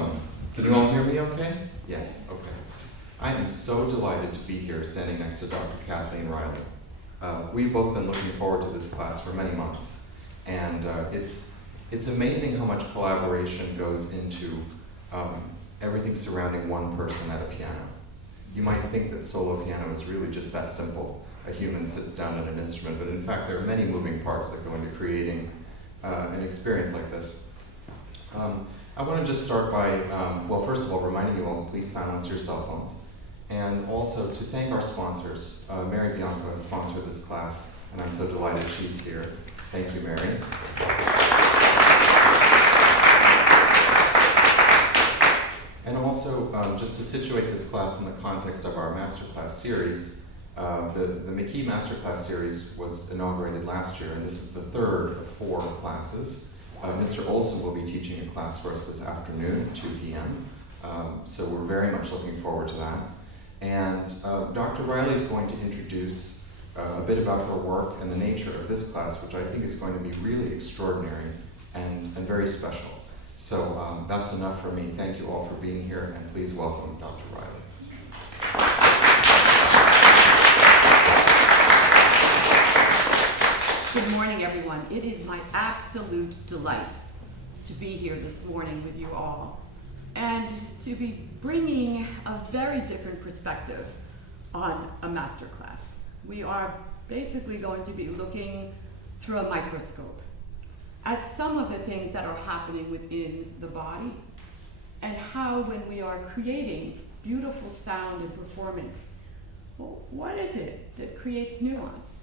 welcome. Can you all hear me okay? Yes, okay. I am so delighted to be here standing next to Dr. Kathleen Riley. We've both been looking forward to this class for many months, and it's amazing how much collaboration goes into everything surrounding one person at a piano. You might think that solo piano is really just that simple. A human sits down at an instrument, but in fact there are many moving parts that go into creating an experience like this. I want to just start by, well, first of all, reminding you all, please silence your cell phones. And also to thank our sponsors. Mary Bianco has sponsored this class, and I'm so delighted she's here. Thank you, Mary. And also, just to situate this class in the context of our Masterclass series, the McKee Masterclass series was inaugurated last year, and this is the third of 4 classes. Mr. Ohlsson will be teaching a class for us this afternoon at 2 p.m., so we're very much looking forward to that. And Dr. Riley is going to introduce a bit about her work and the nature of this class, which I think is going to be really extraordinary and very special. So that's enough for me. Thank you all for being here, and please welcome Dr. Riley. Good morning, everyone. It is my absolute delight to be here this morning with you all and to be bringing a very different perspective on a master class. We are basically going to be looking through a microscope at some of the things that are happening within the body and how, when we are creating beautiful sound and performance, well, what is it that creates nuance?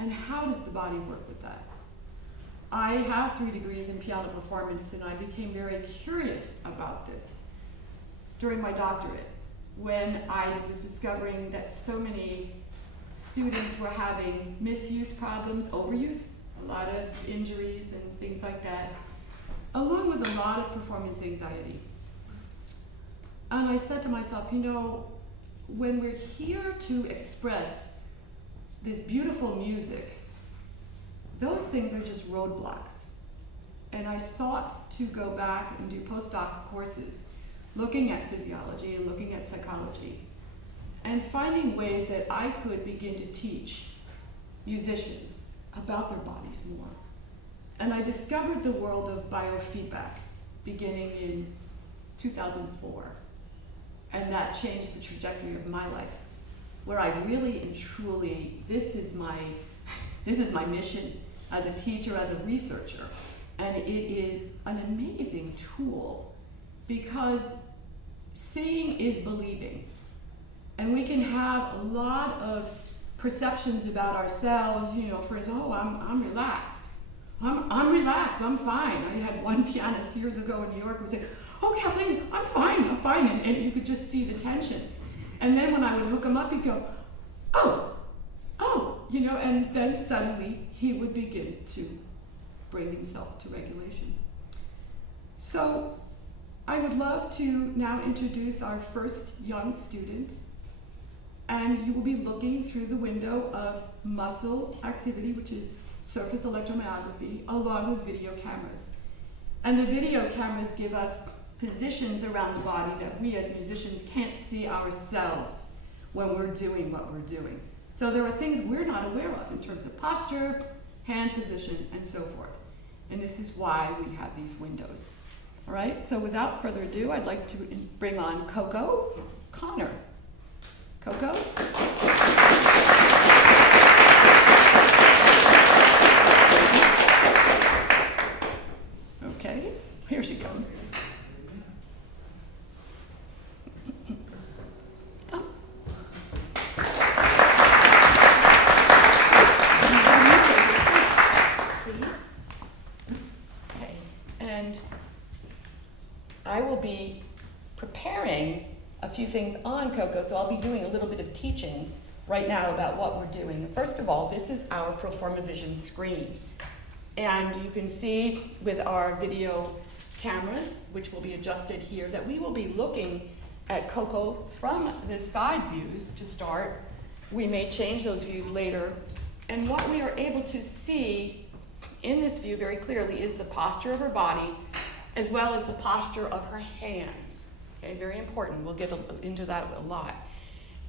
And how does the body work with that? I have 3 degrees in piano performance, and I became very curious about this during my doctorate when I was discovering that so many students were having misuse problems, overuse, a lot of injuries and things like that, along with a lot of performance anxiety. And I said to myself, you know, when we're here to express this beautiful music, those things are just roadblocks. And I sought to go back and do postdoc courses looking at physiology and looking at psychology and finding ways that I could begin to teach musicians about their bodies more. And I discovered the world of biofeedback beginning in 2004. And that changed the trajectory of my life, where I really and truly, this is my mission as a teacher, as a researcher, and it is an amazing tool because seeing is believing, and we can have a lot of perceptions about ourselves. You know, for example, oh, I'm relaxed, I'm relaxed, I'm fine. I had one pianist years ago in New York who said, "Oh, Kathleen, I'm fine," and you could just see the tension. And then when I would hook him up, he'd go, oh, you know, and then suddenly he would begin to bring himself to regulation. So I would love to now introduce our first young student, and you will be looking through the window of muscle activity, which is surface electromyography, along with video cameras. And the video cameras give us positions around the body that we as musicians can't see ourselves when we're doing what we're doing. So there are things we're not aware of in terms of posture, hand position, and so forth. And this is why we have these windows. All right, so without further ado, I'd like to bring on Coco Connor. Coco? Okay, here she comes. I will be preparing a few things on Coco, so I'll be doing a little bit of teaching right now about what we're doing. First of all, this is our ProformaVision screen. And you can see with our video cameras, which will be adjusted here, that we will be looking at Coco from the side views to start. We may change those views later. And what we are able to see in this view very clearly is the posture of her body as well as the posture of her hands. Okay, very important. We'll get into that a lot.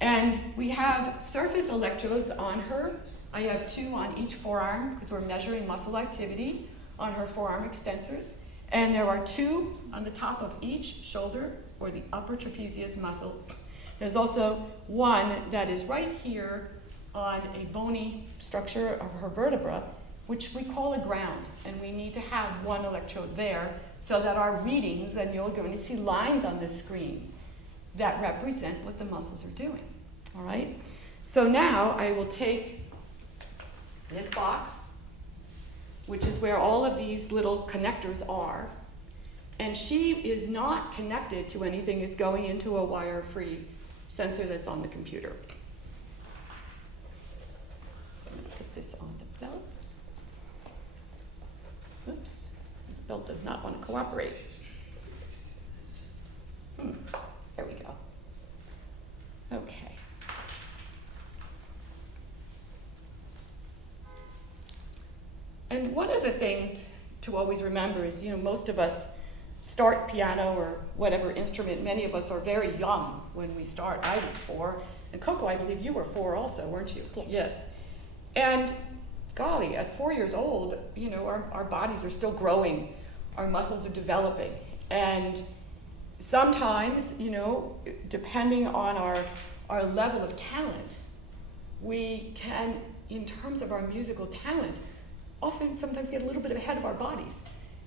And we have surface electrodes on her. I have 2 on each forearm because we're measuring muscle activity on her forearm extensors. And there are 2 on the top of each shoulder or the upper trapezius muscle. There's also 1 that is right here on a bony structure of her vertebra, which we call a ground. And we need to have 1 electrode there so that our readings, and you're going to see lines on this screen that represent what the muscles are doing. All right? So now I will take this box, which is where all of these little connectors are, and she is not connected to anything. It's going into a wire-free sensor that's on the computer. So I'm going to put this on the belt. Oops, this belt does not want to cooperate. There we go. Okay. And one of the things to always remember is, most of us start piano or whatever instrument. Many of us are very young when we start. I was 4. And Coco, I believe you were 4 also, weren't you? Yeah. Yes. And golly, at 4 years old, our bodies are still growing. Our muscles are developing. And sometimes, depending on our level of talent, we can, in terms of our musical talent, sometimes get a little bit ahead of our bodies.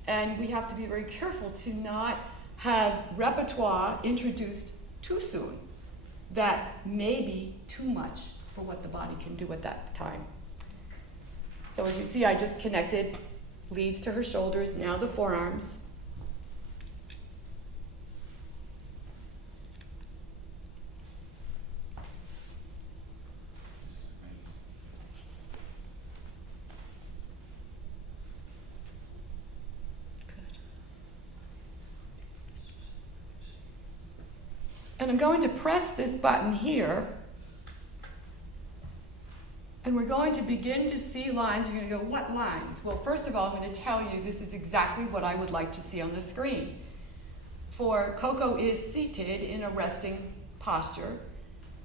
And we have to be very careful to not have repertoire introduced too soon that may be too much for what the body can do at that time. So as you see, I just connected leads to her shoulders, now the forearms. And I'm going to press this button here, and we're going to begin to see lines. You're going to go, what lines? Well, first of all, I'm going to tell you this is exactly what I would like to see on the screen. For Coco is seated in a resting posture,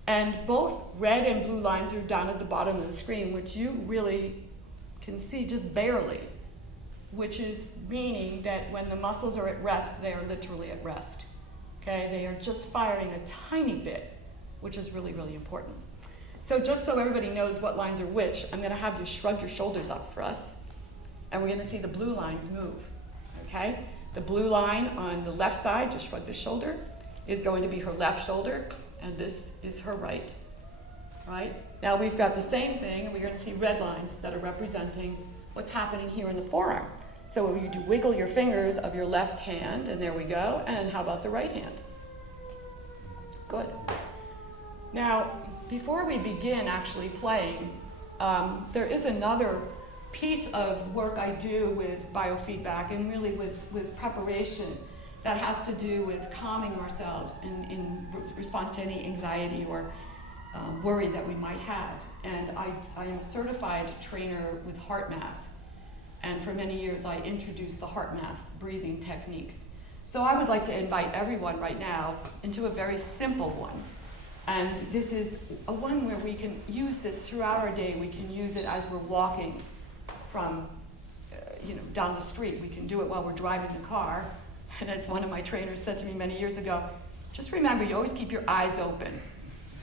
and both red and blue lines are down at the bottom of the screen, which you really can see just barely, which is meaning that when the muscles are at rest, they are literally at rest. Okay, they are just firing a tiny bit, which is really, really important. So just so everybody knows what lines are which, I'm going to have you shrug your shoulders up for us, and we're going to see the blue lines move. Okay, the blue line on the left side, just shrug the shoulder, is going to be her left shoulder, and this is her right. Right? Now we've got the same thing, and we're going to see red lines that are representing what's happening here in the forearm. So you do wiggle your fingers of your left hand, and there we go. And how about the right hand? Good. Now, before we begin actually playing, there is another piece of work I do with biofeedback and really with preparation that has to do with calming ourselves in response to any anxiety or worry that we might have. And I am a certified trainer with Heartmath. And for many years, I introduced the Heartmath breathing techniques. So I would like to invite everyone right now into a very simple one. And this is a one where we can use this throughout our day. We can use it as we're walking from, down the street. We can do it while we're driving the car. And as one of my trainers said to me many years ago, just remember, you always keep your eyes open.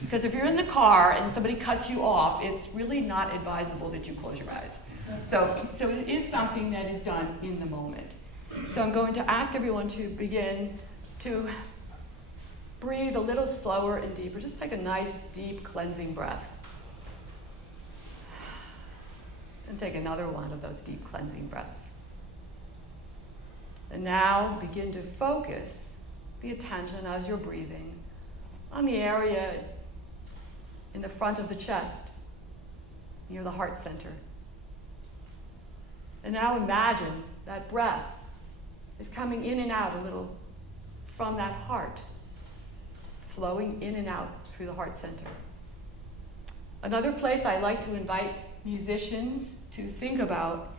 Because if you're in the car and somebody cuts you off, it's really not advisable that you close your eyes. So it is something that is done in the moment. So I'm going to ask everyone to begin to breathe a little slower and deeper. Just take a nice, deep, cleansing breath. And take another one of those deep, cleansing breaths. And now begin to focus the attention as you're breathing on the area in the front of the chest, near the heart center. And now imagine that breath is coming in and out a little from that heart, flowing in and out through the heart center. Another place I like to invite musicians to think about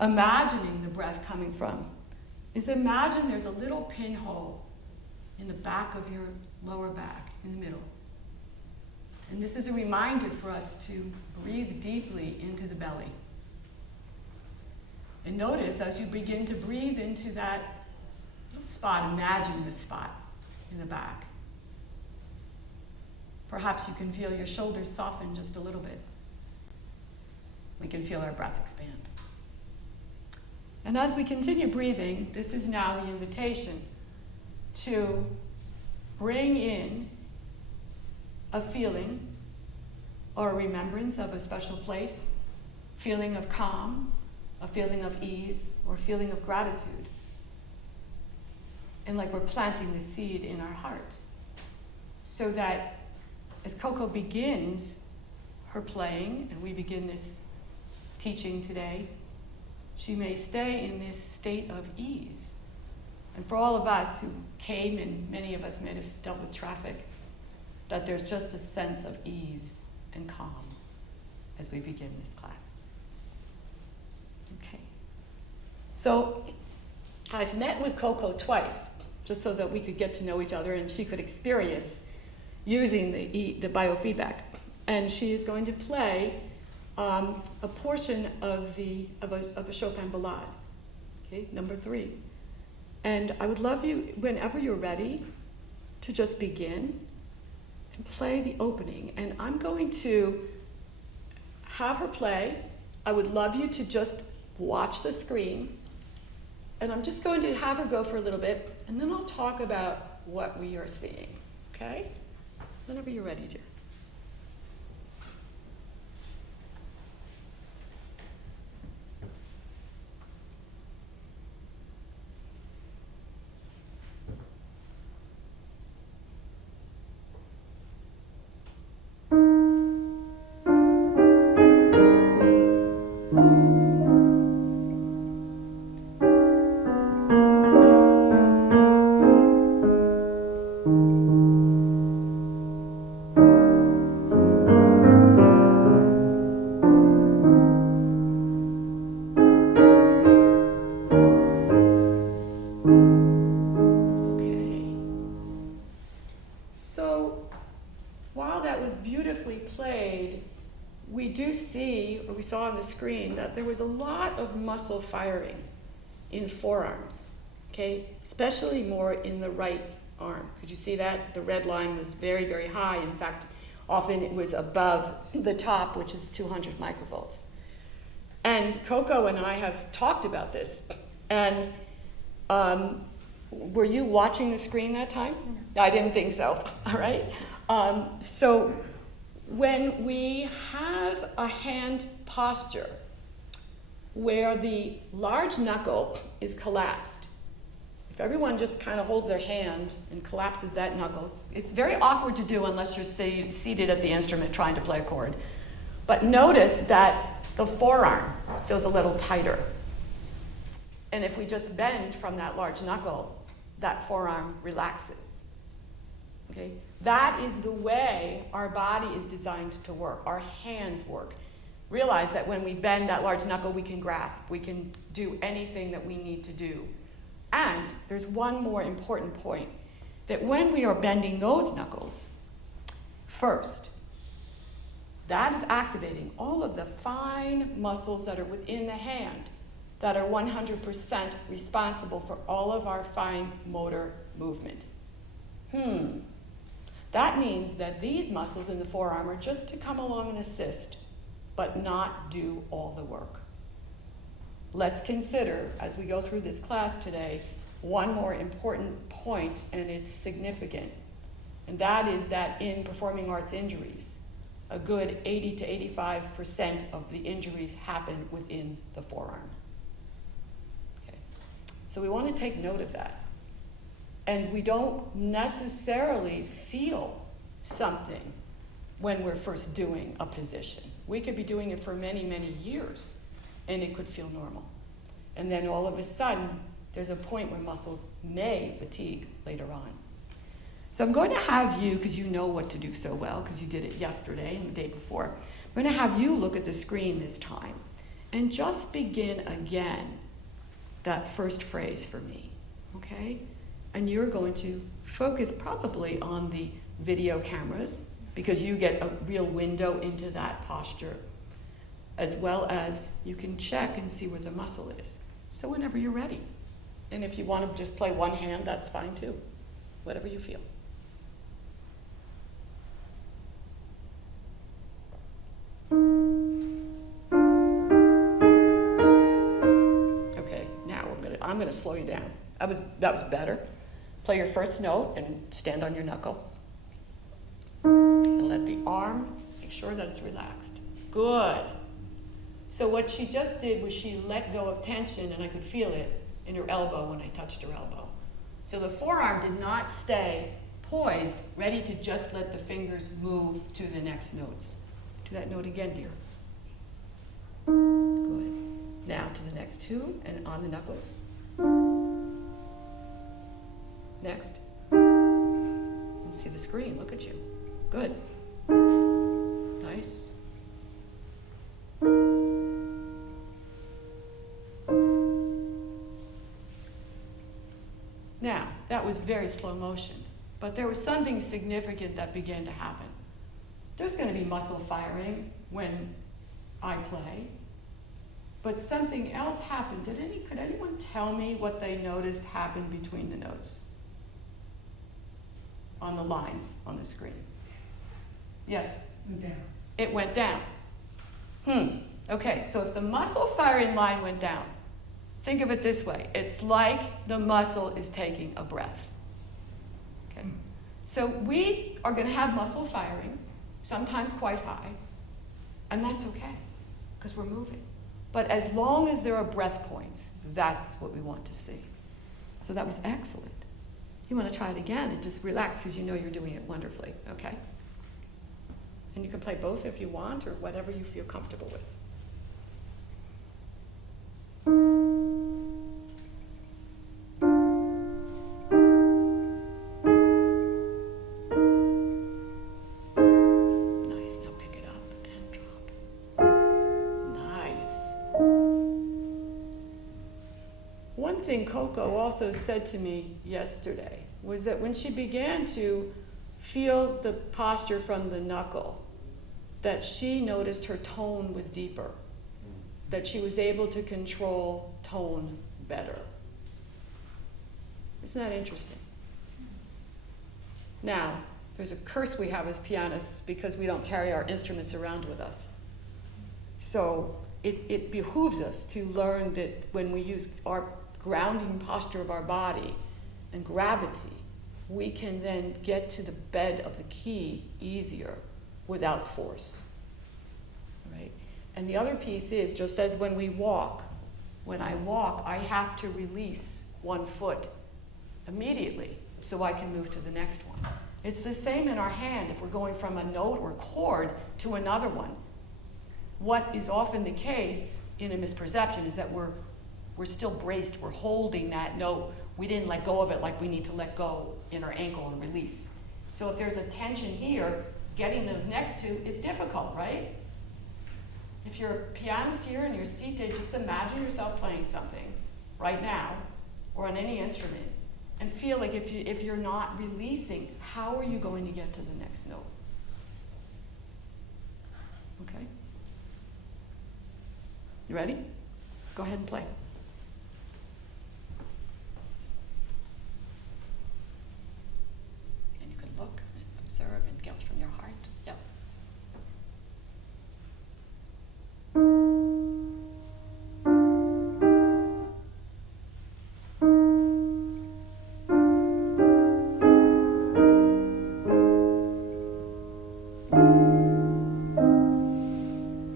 imagining the breath coming from is imagine there's a little pinhole in the back of your lower back, in the middle. And this is a reminder for us to breathe deeply into the belly. And notice as you begin to breathe into that little spot, imagine this spot in the back. Perhaps you can feel your shoulders soften just a little bit. We can feel our breath expand. And as we continue breathing, this is now the invitation to bring in a feeling or a remembrance of a special place, feeling of calm, a feeling of ease, or a feeling of gratitude. And like we're planting the seed in our heart. So that as Coco begins her playing, and we begin this teaching today, she may stay in this state of ease. And for all of us who came, and many of us may have dealt with traffic, that there's just a sense of ease and calm as we begin this class. Okay. So I've met with Coco twice, just so that we could get to know each other and she could experience using the biofeedback. And she is going to play a portion of a Chopin ballade, okay, number 3. And I would love you, whenever you're ready, to just begin and play the opening. And I'm going to have her play. I would love you to just watch the screen. And I'm just going to have her go for a little bit, and then I'll talk about what we are seeing, okay? Whenever you're ready, dear. Saw on the screen that there was a lot of muscle firing in forearms, okay? Especially more in the right arm. Could you see that? The red line was very, very high. In fact, often it was above the top, which is 200 microvolts. And Coco and I have talked about this. And were you watching the screen that time? No. I didn't think so, all right? So when we have a hand posture where the large knuckle is collapsed, if everyone just kind of holds their hand and collapses that knuckle, it's very awkward to do unless you're seated at the instrument trying to play a chord. But notice that the forearm feels a little tighter. And if we just bend from that large knuckle, that forearm relaxes. Okay? That is the way our body is designed to work, our hands work. Realize that when we bend that large knuckle, we can grasp, we can do anything that we need to do. And there's one more important point, that when we are bending those knuckles, first, that is activating all of the fine muscles that are within the hand that are 100% responsible for all of our fine motor movement. That means that these muscles in the forearm are just to come along and assist, but not do all the work. Let's consider, as we go through this class today, one more important point, and it's significant. And that is that in performing arts injuries, a good 80 to 85% of the injuries happen within the forearm. Okay. So we want to take note of that. And we don't necessarily feel something when we're first doing a position. We could be doing it for many, many years, and it could feel normal. And then all of a sudden, there's a point where muscles may fatigue later on. So I'm going to have you, because you know what to do so well, because you did it yesterday and the day before, I'm going to have you look at the screen this time and just begin again that first phrase for me, okay? And you're going to focus probably on the video cameras because you get a real window into that posture, as well as you can check and see where the muscle is. So whenever you're ready. And if you want to just play one hand, that's fine too. Whatever you feel. Okay, now I'm gonna slow you down. That was better. Play your first note and stand on your knuckle. And let the arm, make sure that it's relaxed. Good. So what she just did was she let go of tension, and I could feel it in her elbow when I touched her elbow. So the forearm did not stay poised, ready to just let the fingers move to the next notes. Do that note again, dear. Good. Now to the next two, and on the knuckles. Next. Let's see the screen, look at you. Good. Nice. Now, that was very slow motion, but there was something significant that began to happen. There's going to be muscle firing when I play, but something else happened. Could anyone tell me what they noticed happened between the notes? On the lines on the screen. Yes? Went down. It went down. Okay, so if the muscle firing line went down, think of it this way. It's like the muscle is taking a breath. Okay? So we are going to have muscle firing, sometimes quite high, and that's okay, because we're moving. But as long as there are breath points, that's what we want to see. So that was excellent. You want to try it again and just relax because you know you're doing it wonderfully, okay? And you can play both if you want or whatever you feel comfortable with. Nice, now pick it up and drop. Nice. One thing Coco also said to me yesterday was that when she began to feel the posture from the knuckle, that she noticed her tone was deeper, that she was able to control tone better. Isn't that interesting? Now, there's a curse we have as pianists because we don't carry our instruments around with us. So it behooves us to learn that when we use our grounding posture of our body and gravity, we can then get to the bed of the key easier without force, right? And the other piece is, just as when we walk, when I walk, I have to release one foot immediately so I can move to the next one. It's the same in our hand if we're going from a note or chord to another one. What is often the case in a misperception is that we're still braced, we're holding that note. We didn't let go of it like we need to let go in our ankle and release. So if there's a tension here, getting those next two is difficult, right? If you're a pianist here and you're seated, just imagine yourself playing something right now or on any instrument and feel like if you're not releasing, how are you going to get to the next note? Okay? You ready? Go ahead and play. And you can look and observe and get from your heart. Yep.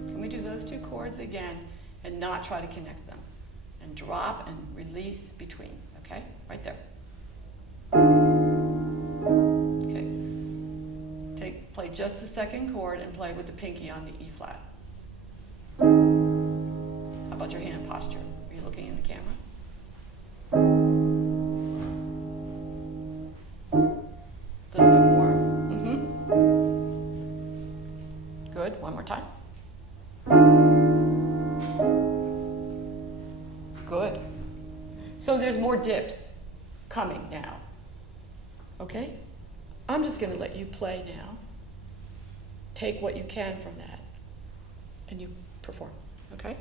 Can we do those two chords again and not try to connect them? And drop and release between, okay? Right there. Okay. Play just the second chord and play with the pinky on the E flat. How about your hand posture? Are you looking in the camera? A little bit more. Good. One more time. Good. dips coming now. Okay? I'm just going to let you play now. Take what you can from that, and you perform. Okay?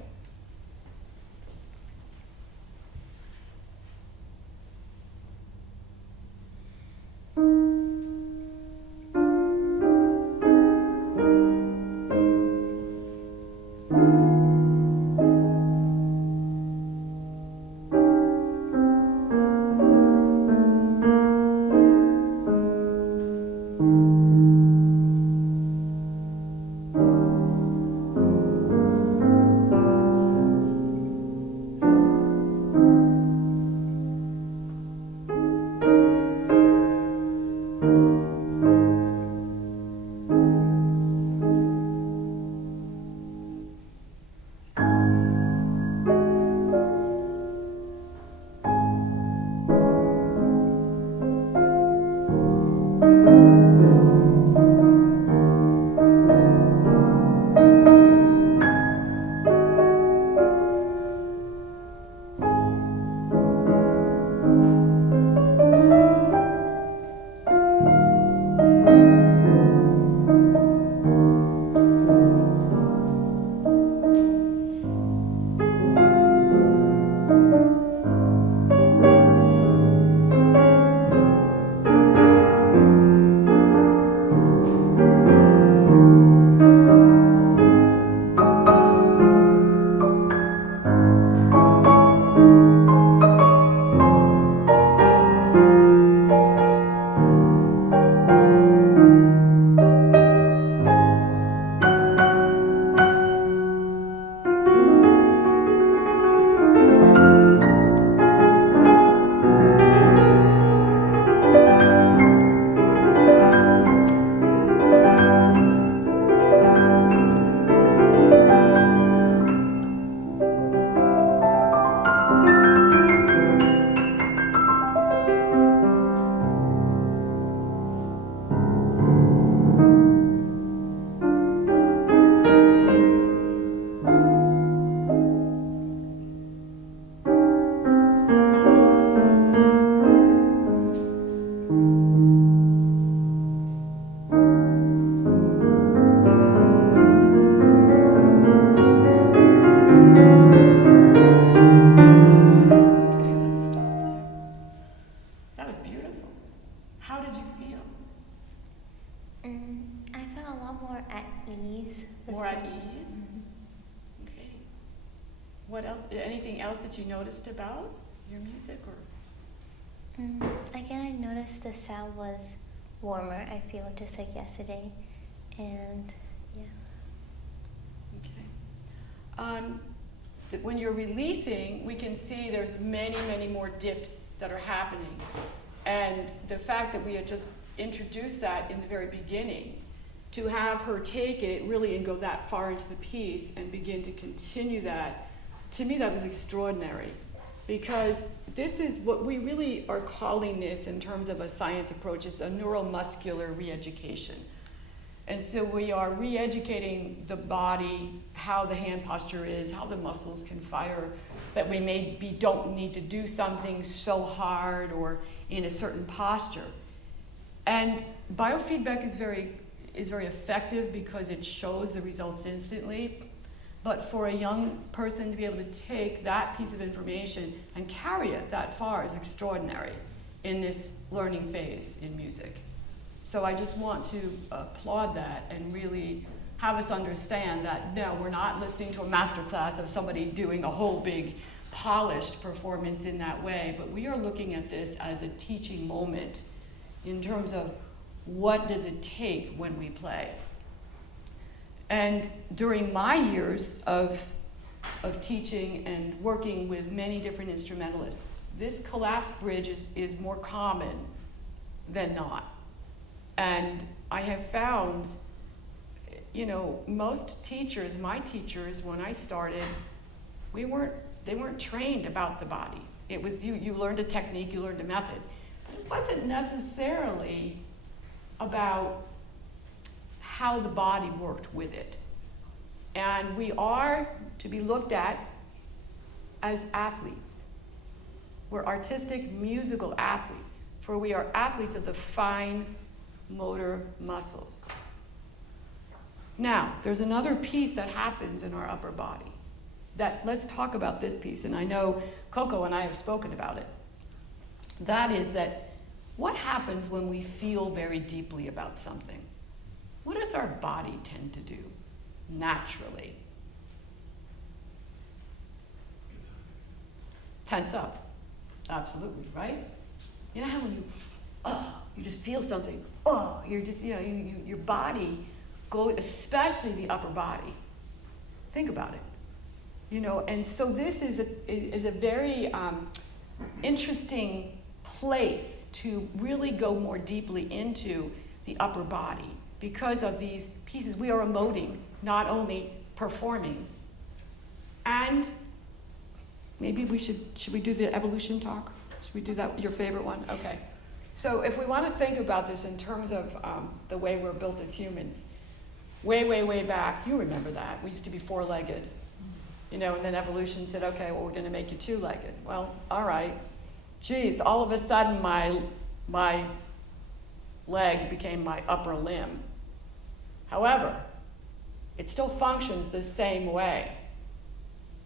What else? Anything else that you noticed about your music, or? Again, I noticed the sound was warmer. I feel just like yesterday, and yeah. Okay. When you're releasing, we can see there's many, many more dips that are happening, and the fact that we had just introduced that in the very beginning, to have her take it really and go that far into the piece and begin to continue that. To me, that was extraordinary, because this is what we really are calling this in terms of a science approach. It's a neuromuscular re-education. And so we are re-educating the body, how the hand posture is, how the muscles can fire, that we maybe don't need to do something so hard or in a certain posture. And biofeedback is very effective because it shows the results instantly. But for a young person to be able to take that piece of information and carry it that far is extraordinary in this learning phase in music. So I just want to applaud that and really have us understand that, no, we're not listening to a masterclass of somebody doing a whole big polished performance in that way, but we are looking at this as a teaching moment in terms of what does it take when we play. And during my years of teaching and working with many different instrumentalists, this collapsed bridge is more common than not. And I have found, most teachers, my teachers, when I started, they weren't trained about the body. It was you learned a technique, you learned a method. It wasn't necessarily about how the body worked with it. And we are to be looked at as athletes. We're artistic musical athletes, for we are athletes of the fine motor muscles. Now, there's another piece that happens in our upper body. Let's talk about this piece, and I know Coco and I have spoken about it. That is that what happens when we feel very deeply about something? What does our body tend to do naturally? Tense up. Absolutely, right? You know how when you just feel something, you're just, your body especially the upper body. Think about it. And so this is a very interesting place to really go more deeply into the upper body because of these pieces. We are emoting, not only performing. And maybe should we do the evolution talk? Should we do that, your favorite one? Okay. So if we want to think about this in terms of the way we're built as humans, way back, you remember that. We used to be four-legged, and then evolution said, okay, well, we're going to make you two-legged. Well, all right. Geez, all of a sudden my leg became my upper limb. However, it still functions the same way,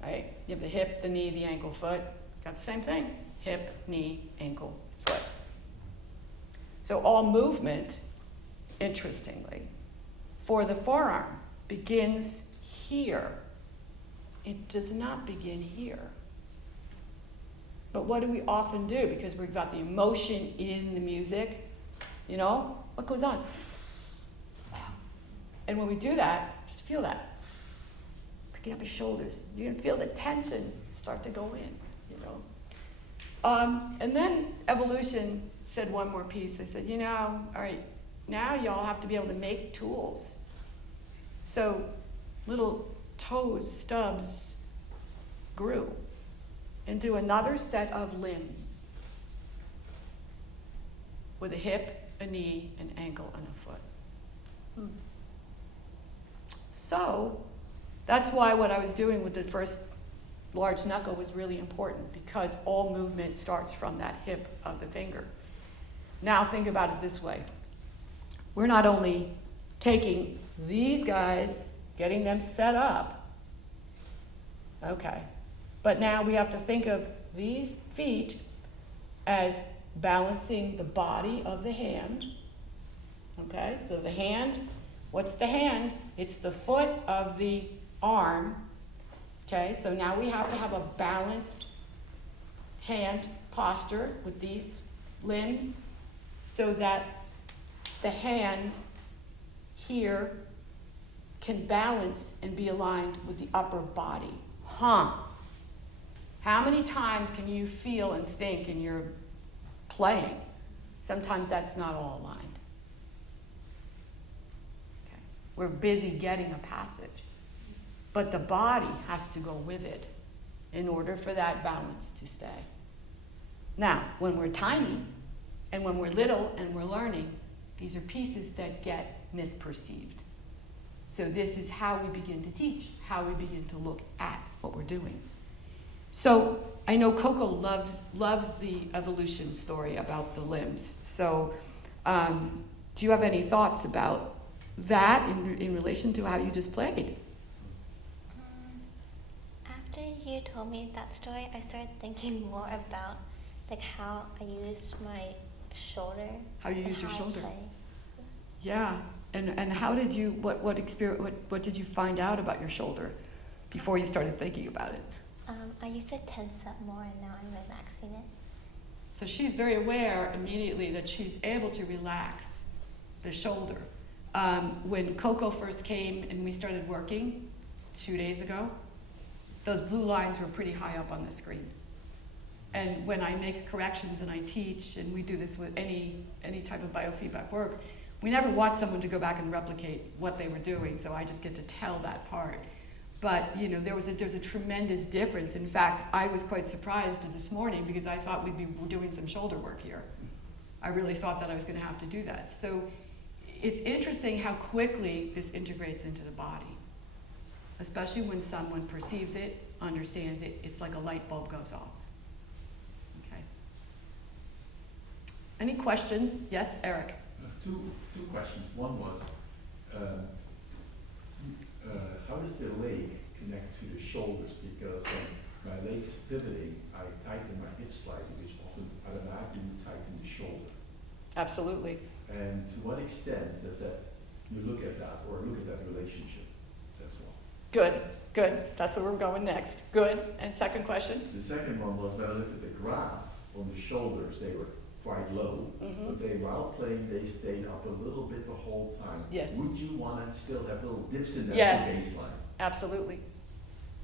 right? You have the hip, the knee, the ankle, foot. Got the same thing. Hip, knee, ankle, foot. So all movement, interestingly, for the forearm begins here. It does not begin here. But what do we often do? Because we've got the emotion in the music, what goes on? And when we do that, just feel that. Picking up your shoulders. You can feel the tension start to go in, And then evolution said one more piece. They said, all right, now y'all have to be able to make tools. So little toes, stubs grew into another set of limbs with a hip, a knee, an ankle, and a foot. So that's why what I was doing with the first large knuckle was really important, because all movement starts from that hip of the finger. Now think about it this way. We're not only taking these guys, getting them set up, okay, but now we have to think of these feet as balancing the body of the hand, okay? So the hand, what's the hand? It's the foot of the arm, okay? So now we have to have a balanced hand posture with these limbs so that the hand here can balance and be aligned with the upper body. How many times can you feel and think in your playing? Sometimes that's not all aligned. Okay. We're busy getting a passage. But the body has to go with it in order for that balance to stay. Now, when we're tiny and when we're little and we're learning, these are pieces that get misperceived. So this is how we begin to teach, how we begin to look at what we're doing. So I know Coco loves the evolution story about the limbs. So do you have any thoughts about that in relation to how you just played? After you told me that story, I started thinking more about how I used my shoulder. How you use your shoulder? I play. Yeah, and how did you what did you find out about your shoulder before you started thinking about it? I used to tense up more, and now I'm relaxing it. So she's very aware immediately that she's able to relax the shoulder. When Coco first came and we started working 2 days ago, those blue lines were pretty high up on the screen. And when I make corrections and I teach, and we do this with any type of biofeedback work, we never want someone to go back and replicate what they were doing, so I just get to tell that part. But there's a tremendous difference. In fact, I was quite surprised this morning because I thought we'd be doing some shoulder work here. I really thought that I was going to have to do that. So it's interesting how quickly this integrates into the body, especially when someone perceives it, understands it. It's like a light bulb goes off. Okay. Any questions? Yes, Eric? Two questions. One was, how does the leg connect to the shoulders? Because when my leg is pivoting, I tighten my hip slightly, which often automatically tighten the shoulder. Absolutely. And to what extent does that, you look at that, or look at that relationship? That's all. Good, good. That's where we're going next. Good. And second question? The second one was when I looked at the graph on the shoulders, they were quite low, but they, while playing, they stayed up a little bit the whole time. Yes. Would you want to still have little dips in that Yes. baseline? Absolutely.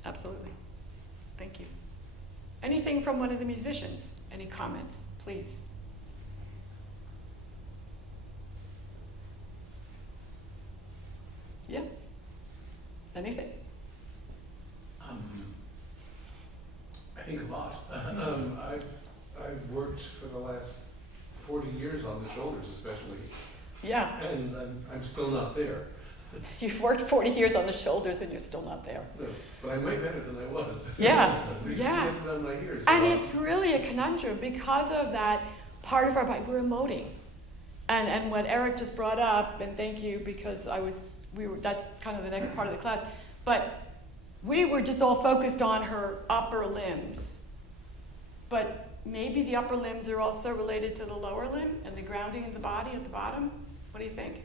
Absolutely. Thank you. Anything from one of the musicians? Any comments, please? Yeah? Anything? I think a lot. I've worked for the last 40 years on the shoulders especially, Yeah. and I'm still not there. You've worked 40 years on the shoulders and you're still not there. No, but I'm way better than I was. Yeah, They just yeah. went around my ears. And it's really a conundrum because of that part of our body, we're emoting. And what Eric just brought up, and thank you because that's kind of the next part of the class, but we were just all focused on her upper limbs. But maybe the upper limbs are also related to the lower limb and the grounding of the body at the bottom. What do you think?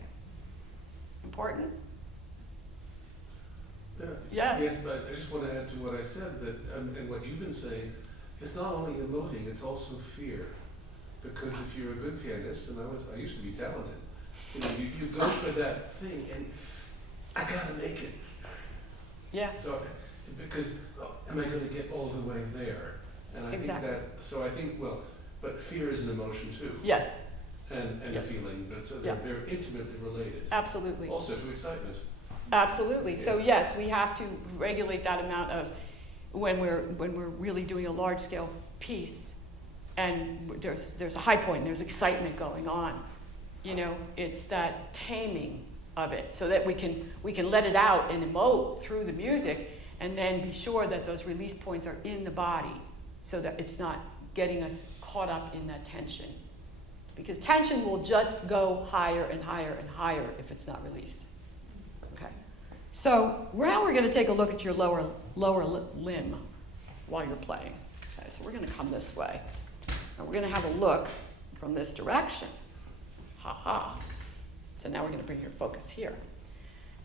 Important? Yeah. Yes. Yes, but I just want to add to what I said, that and what you've been saying, it's not only emoting, it's also fear. Because if you're a good pianist, and I used to be talented, you go for that thing and I gotta make it. Yeah. So, because am I going to get all the way there? And I Exactly. think that. So I think but fear is an emotion too, Yes, and Yes. a feeling. But so Yeah. they're intimately related. absolutely. Also to excitement. Absolutely. So yes, we have to regulate that amount of when we're really doing a large scale piece, and there's a high point, and there's excitement going on. You know, it's that taming of it, so that we can let it out and emote through the music, and then be sure that those release points are in the body, so that it's not getting us caught up in that tension. Because tension will just go higher and higher and higher if it's not released. Okay. So now we're going to take a look at your lower limb while you're playing. Okay, so we're going to come this way. And we're going to have a look from this direction. Ha ha. So now we're going to bring your focus here.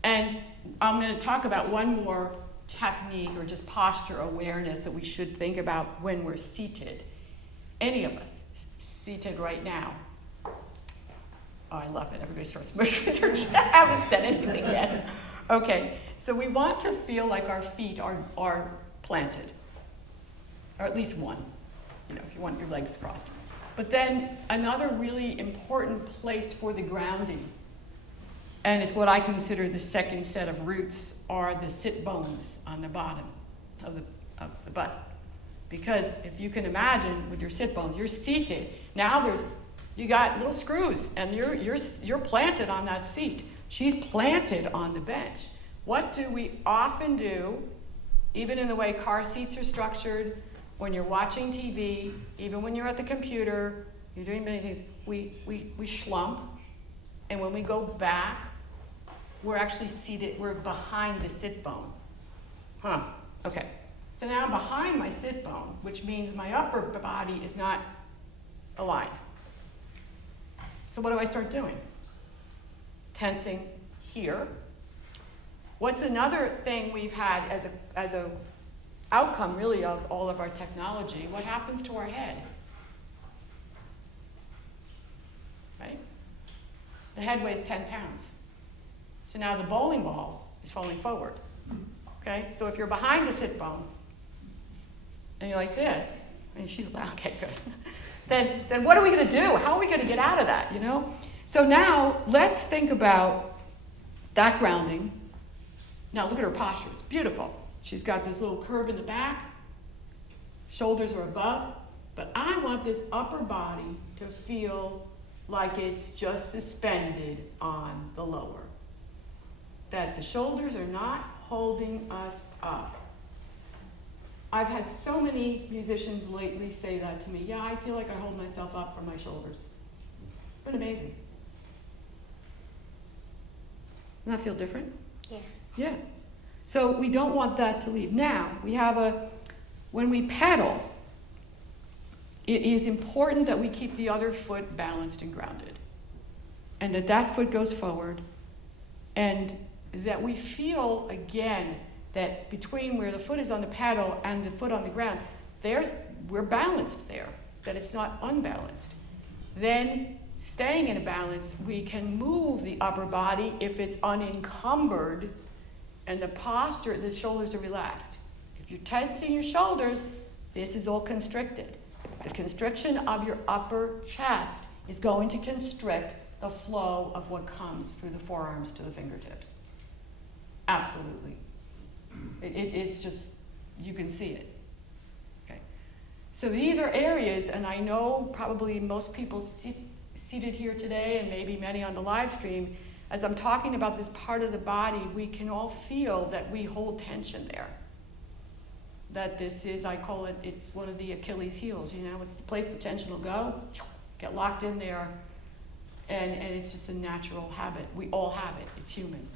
And I'm going to talk about one more technique or just posture awareness that we should think about when we're seated. Any of us seated right now. Oh, I love it. Everybody starts moving. I haven't said anything yet. Okay, so we want to feel like our feet are planted, or at least one, if you want your legs crossed. But then another really important place for the grounding, and it's what I consider the second set of roots, are the sit bones on the bottom of the butt. Because if you can imagine with your sit bones, you're seated. Now you got little screws, and you're planted on that seat. She's planted on the bench. What do we often do, even in the way car seats are structured, when you're watching TV, even when you're at the computer, you're doing many things, we slump, and when we go back, we're actually seated, we're behind the sit bone. Okay. So now I'm behind my sit bone, which means my upper body is not aligned. So what do I start doing? Tensing here. What's another thing we've had as a outcome really of all of our technology? What happens to our head? Right? The head weighs 10 pounds. So now the bowling ball is falling forward. Okay? So if you're behind the sit bone and you're like this, and she's like, okay, good. Then what are we going to do? How are we going to get out of that, So now let's think about that grounding. Now look at her posture. It's beautiful. She's got this little curve in the back. Shoulders are above. But I want this upper body to feel like it's just suspended on the lower. That the shoulders are not holding us up. I've had so many musicians lately say that to me. Yeah, I feel like I hold myself up from my shoulders. been amazing. Doesn't that feel different? Yeah. Yeah. So we don't want that to leave. Now, when we pedal, it is important that we keep the other foot balanced and grounded. And that foot goes forward. And that we feel, again, that between where the foot is on the pedal and the foot on the ground, we're balanced there, that it's not unbalanced. Then, staying in a balance, we can move the upper body if it's unencumbered and the posture, the shoulders are relaxed. If you're tensing your shoulders, this is all constricted. The constriction of your upper chest is going to constrict the flow of what comes through the forearms to the fingertips. Absolutely. It's just, you can see it. Okay. So these are areas, and I know probably most people seated here today, and maybe many on the live stream, as I'm talking about this part of the body, we can all feel that we hold tension there. That this is, I call it, it's one of the Achilles heels, it's the place the tension will go, get locked in there, and it's just a natural habit. We all have it, it's human.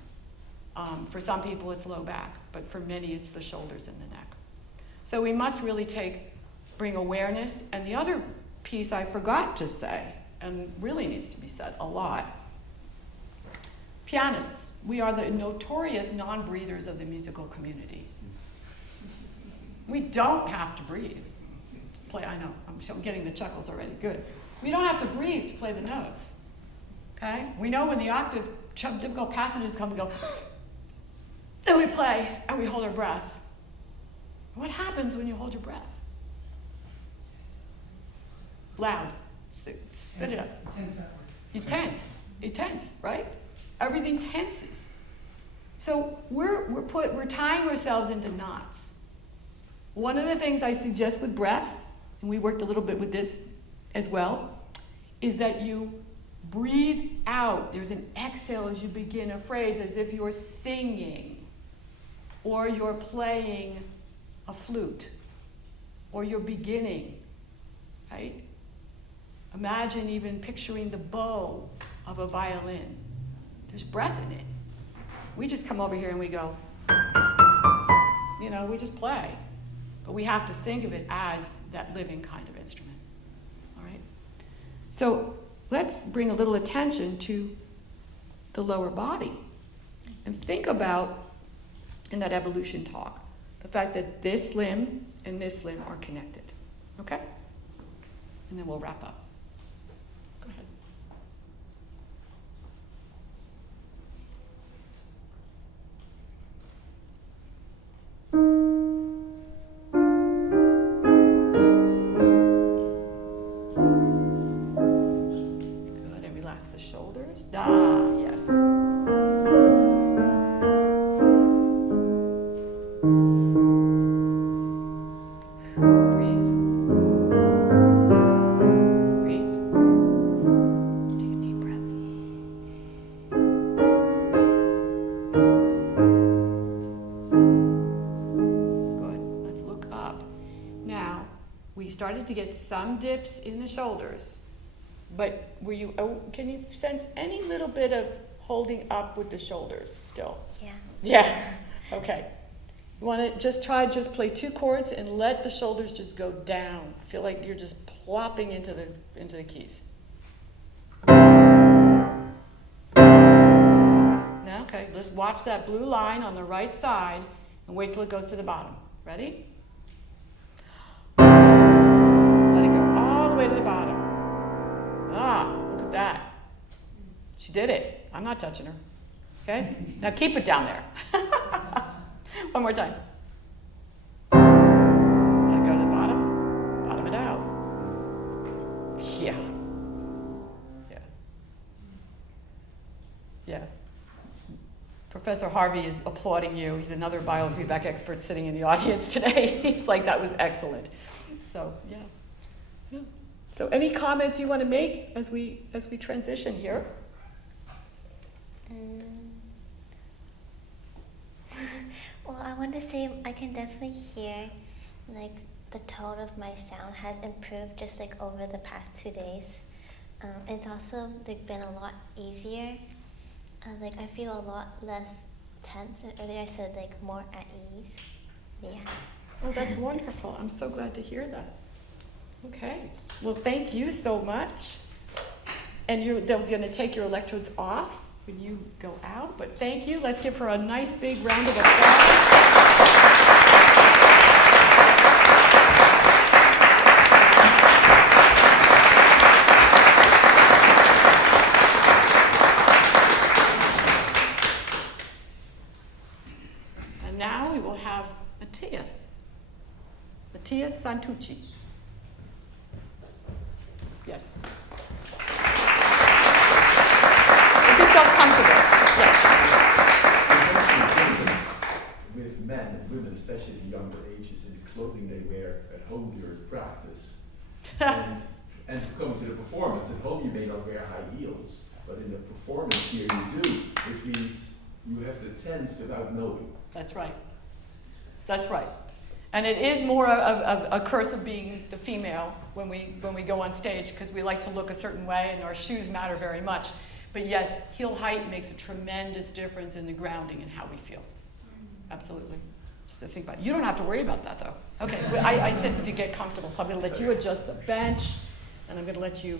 For some people it's low back, but for many it's the shoulders and the neck. So we must really bring awareness, and the other piece I forgot to say, and really needs to be said a lot, pianists, we are the notorious non-breathers of the musical community. We don't have to breathe to play. I know, I'm getting the chuckles already, good. We don't have to breathe to play the notes, okay? We know when the octave, difficult passages come, we go, and we play, and we hold our breath. What happens when you hold your breath? Loud, spit it up. Tense outward. You tense, right? Everything tenses. So we're tying ourselves into knots. One of the things I suggest with breath, and we worked a little bit with this as well, is that you breathe out. There's an exhale as you begin a phrase, as if you're singing, or you're playing a flute, or you're beginning, right? Imagine even picturing the bow of a violin. There's breath in it. We just come over here and we go, we just play. But we have to think of it as that living kind of instrument, all right? So let's bring a little attention to the lower body and think about, in that evolution talk, the fact that this limb and this limb are connected, okay? And then we'll wrap up. Go ahead. Good, and relax the shoulders. Yes. Started to get some dips in the shoulders, but can you sense any little bit of holding up with the shoulders still? Yeah. Okay. You want to just play 2 chords and let the shoulders just go down. Feel like you're just plopping into the keys. Now, okay, let's watch that blue line on the right side and wait till it goes to the bottom. Ready? To the bottom. Look at that. She did it. I'm not touching her. Okay? Now keep it down there. One more time. Let it go to the bottom. Bottom it out. Yeah. Professor Harvey is applauding you. He's another biofeedback expert sitting in the audience today. He's like, that was excellent. So, yeah. So any comments you want to make as we transition here? Well, I want to say I can definitely hear the tone of my sound has improved just over the past 2 days. it's also like been a lot easier. Like I feel a lot less tense. Earlier I said like more at ease. Yeah. Oh, that's wonderful. I'm so glad to hear that. Okay. Well, thank you so much. And they're going to take your electrodes off when you go out. But thank you. Let's give her a nice big round of applause. And now we will have Matthias Santucci. Yes. Make yourself comfortable. Yes. With men and women, especially at younger ages, in the clothing they wear at home during practice, and coming to the performance, at home you may not wear high heels, but in the performance here you do, which means you have the tense without knowing. That's right. That's right. And it is more of a curse of being the female when we go on stage, because we like to look a certain way and our shoes matter very much. But yes, heel height makes a tremendous difference in the grounding and how we feel. Absolutely. Just to think about it. You don't have to worry about that though. Okay, I said to get comfortable, so I'm going to let you adjust the bench, and I'm going to let you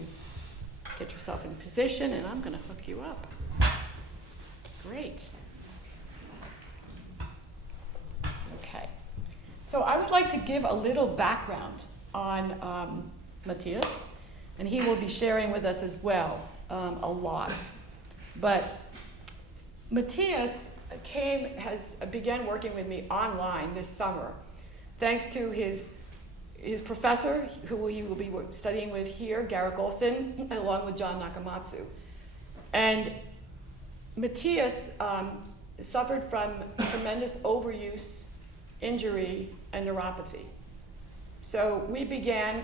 get yourself in position, and I'm going to hook you up. Great. Okay. So I would like to give a little background on Matthias, and he will be sharing with us as well a lot. But Matthias began working with me online this summer, thanks to his professor, who he will be studying with here, Garrick Ohlsson, along with John Nakamatsu. And Matthias suffered from tremendous overuse, injury, and neuropathy. So we began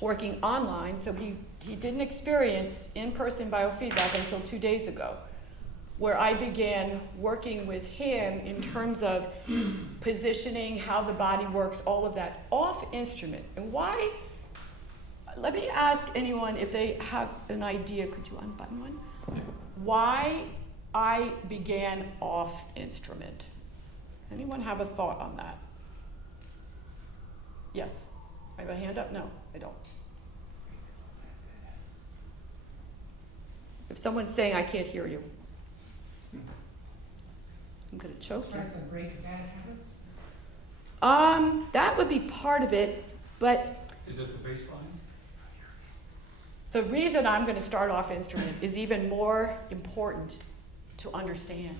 working online, so he didn't experience in-person biofeedback until 2 days ago, where I began working with him in terms of positioning, how the body works, all of that, off instrument. And why? Let me ask anyone if they have an idea. Could you unbutton one? Why I began off instrument? Anyone have a thought on that? Yes. I have a hand up? No, I don't. If someone's saying I can't hear you, I'm going to choke you. Tries to break bad habits? That would be part of it, but Is it the bass line? the reason I'm going to start off instrument is even more important to understand.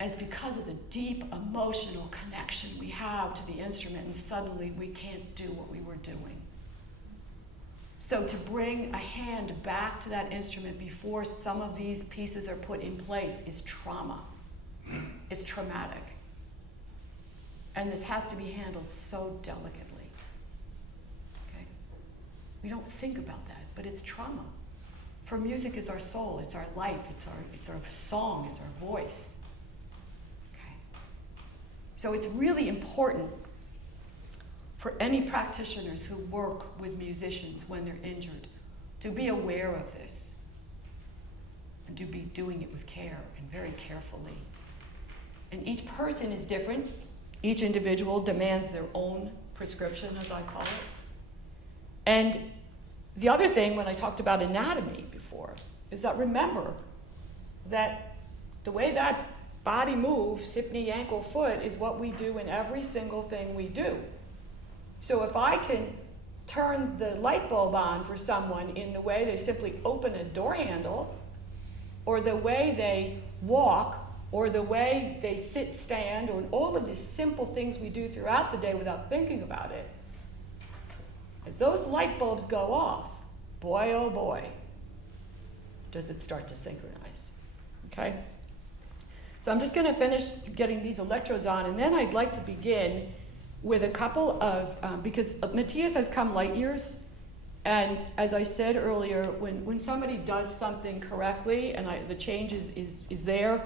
And it's because of the deep emotional connection we have to the instrument, and suddenly we can't do what we were doing. So to bring a hand back to that instrument before some of these pieces are put in place is trauma. It's traumatic. And this has to be handled so delicately. Okay? We don't think about that, but it's trauma. For music is our soul, it's our life, it's our song, it's our voice. Okay? So it's really important for any practitioners who work with musicians when they're injured to be aware of this and to be doing it with care and very carefully. And each person is different. Each individual demands their own prescription, as I call it. And the other thing, when I talked about anatomy before, is that remember that the way that body moves, hip, knee, ankle, foot, is what we do in every single thing we do. So if I can turn the light bulb on for someone in the way they simply open a door handle, or the way they walk, or the way they sit, stand, or all of these simple things we do throughout the day without thinking about it, as those light bulbs go off, boy, oh boy, does it start to synchronize, okay? So I'm just gonna finish getting these electrodes on, and then I'd like to begin with a couple of, because Matthias has come light years, and as I said earlier, when somebody does something correctly and the change is there,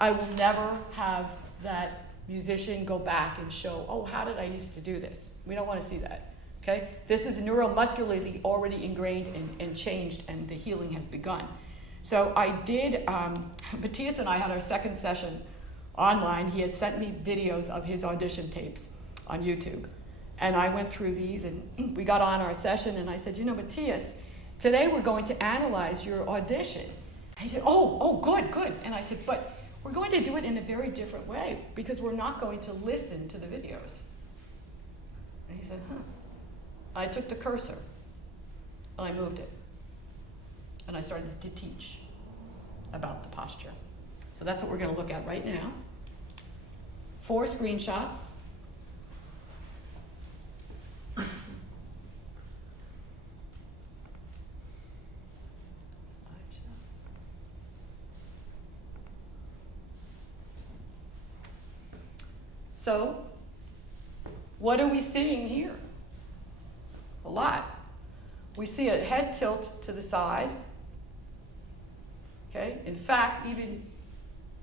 I will never have that musician go back and show, oh, how did I used to do this? We don't want to see that. Okay? This is neuromuscularly already ingrained and changed, and the healing has begun. So I did, Matthias and I had our second session online. He had sent me videos of his audition tapes on YouTube. And I went through these, and we got on our session, and I said, you know, Matthias, today we're going to analyze your audition. And he said, oh, good. And I said, but we're going to do it in a very different way, because we're not going to listen to the videos. And he said, I took the cursor, and I moved it. And I started to teach about the posture. So that's what we're going to look at right now. 4 screenshots. So, what are we seeing here? A lot. We see a head tilt to the side. Okay? In fact, even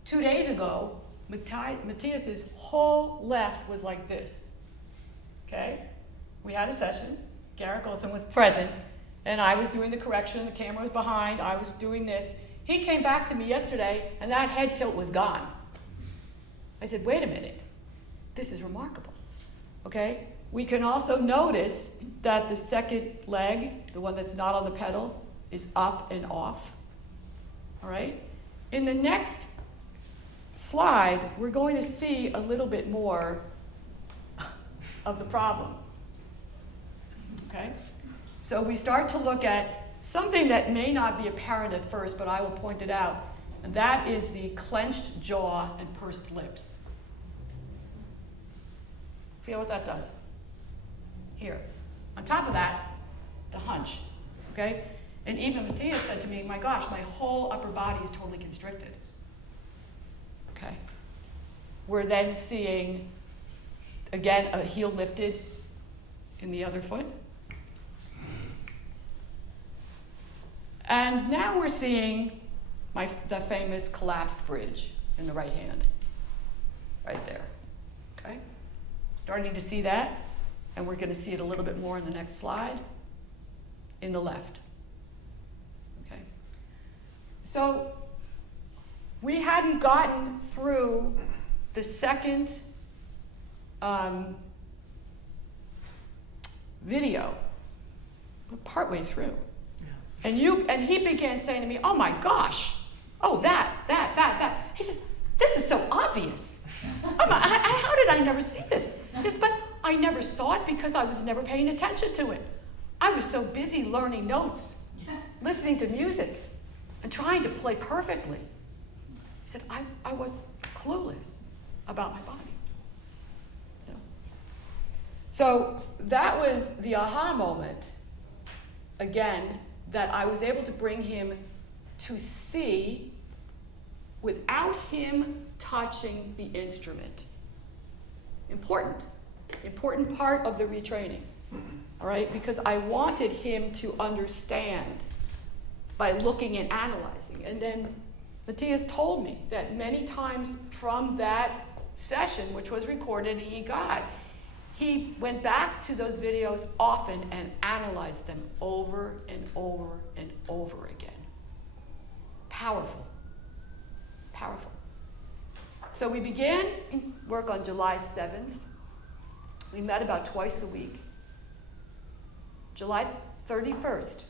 2 days ago, Matthias's whole left was like this. Okay? We had a session. Garrick Ohlsson was present, and I was doing the correction. The camera was behind. I was doing this. He came back to me yesterday, and that head tilt was gone. I said, wait a minute. This is remarkable. Okay? We can also notice that the second leg, the one that's not on the pedal, is up and off. All right? In the next slide, we're going to see a little bit more of the problem. Okay? So we start to look at something that may not be apparent at first, but I will point it out, and that is the clenched jaw and pursed lips. Feel what that does? Here. On top of that, the hunch. Okay? And even Matthias said to me, my gosh, my whole upper body is totally constricted. Okay? We're then seeing, again, a heel lifted in the other foot. And now we're seeing the famous collapsed bridge in the right hand. Right there. Okay? Starting to see that, and we're going to see it a little bit more in the next slide, in the left. Okay? So we hadn't gotten through the second video. We're partway through. And he began saying to me, oh my gosh, oh that. He says, this is so obvious. How did I never see this? He says, but I never saw it because I was never paying attention to it. I was so busy learning notes, listening to music, and trying to play perfectly. He said, I was clueless about my body. You know? So that was the aha moment, again, that I was able to bring him to see without him touching the instrument. Important part of the retraining, all right? Because I wanted him to understand by looking and analyzing. And then Matthias told me that many times from that session, which was recorded and he went back to those videos often and analyzed them over and over and over again. Powerful. So we began work on July 7th. We met about twice a week. July 31st,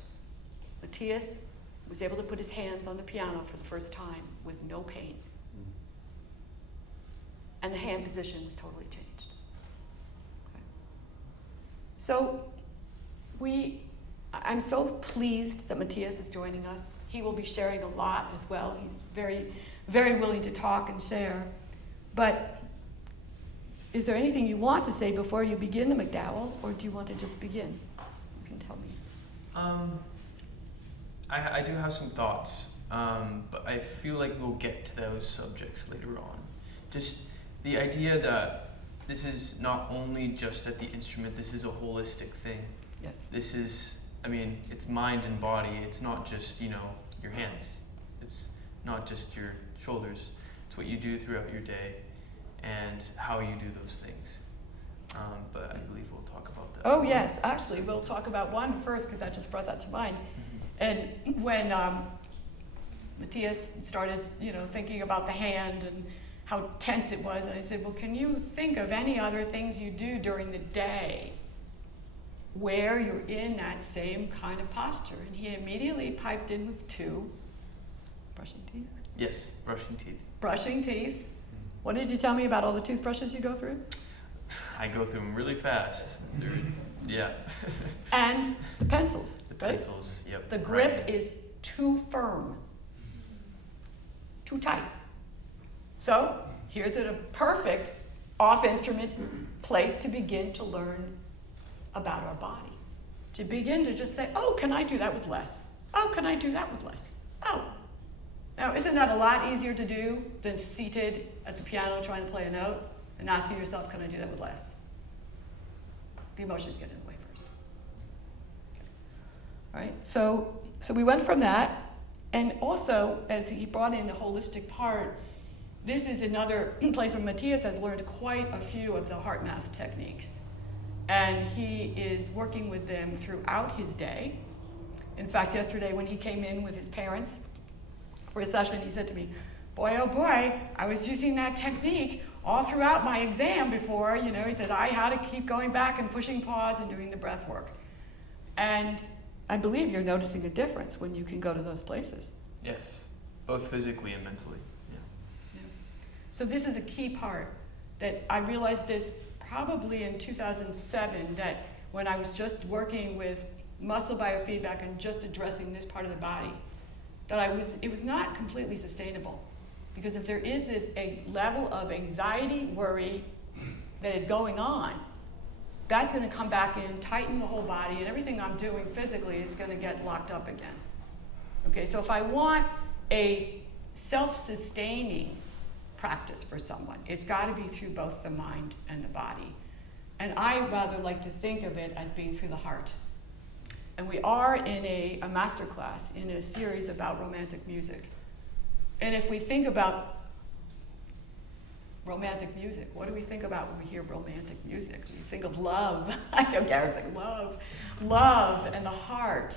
Matthias was able to put his hands on the piano for the first time with no pain. And the hand position was totally changed. Okay. So I'm so pleased that Matthias is joining us. He will be sharing a lot as well. He's very, very willing to talk and share. But is there anything you want to say before you begin the McDowell, or do you want to just begin? You can tell me. I do have some thoughts, but I feel like we'll get to those subjects later on. Just the idea that this is not only just at the instrument, this is a holistic thing. Yes. This is, it's mind and body. It's not just, your hands. It's not just your shoulders. It's what you do throughout your day and how you do those things. but I believe we'll talk about that. Oh, yes, actually, we'll talk about one first, because I just brought that to mind. And when Matthias started, thinking about the hand and how tense it was, and I said, well, can you think of any other things you do during the day where you're in that same kind of posture? And he immediately piped in with 2. Brushing teeth? Yes, brushing teeth. Brushing teeth. What did you tell me about all the toothbrushes you go through? I go through them really fast. Yeah. And the pencils. The right? pencils, yep. The grip is too firm, too tight. So here's a perfect off-instrument place to begin to learn about our body. To begin to just say, oh, can I do that with less? Oh, can I do that with less? Oh. Now, isn't that a lot easier to do than seated at the piano trying to play a note and asking yourself, can I do that with less? The emotions get in the way first. Okay. All right, so we went from that, and also, as he brought in the holistic part, this is another place where Matthias has learned quite a few of the Heartmath techniques. And he is working with them throughout his day. In fact, yesterday when he came in with his parents for a session, he said to me, boy, oh boy, I was using that technique all throughout my exam before, he said, I had to keep going back and pushing pause and doing the breath work. And I believe you're noticing a difference when you can go to those places. Yes, both physically and mentally. Yeah. So this is a key part that I realized this probably in 2007, that when I was just working with muscle biofeedback and just addressing this part of the body, that it was not completely sustainable. Because if there is a level of anxiety, worry that is going on, that's going to come back in, tighten the whole body, and everything I'm doing physically is going to get locked up again. Okay, so if I want a self-sustaining practice for someone, it's got to be through both the mind and the body. And I rather like to think of it as being through the heart. And we are in a masterclass in a series about romantic music. And if we think about romantic music, what do we think about when we hear romantic music? We think of love. I know Garrick's like, love and the heart.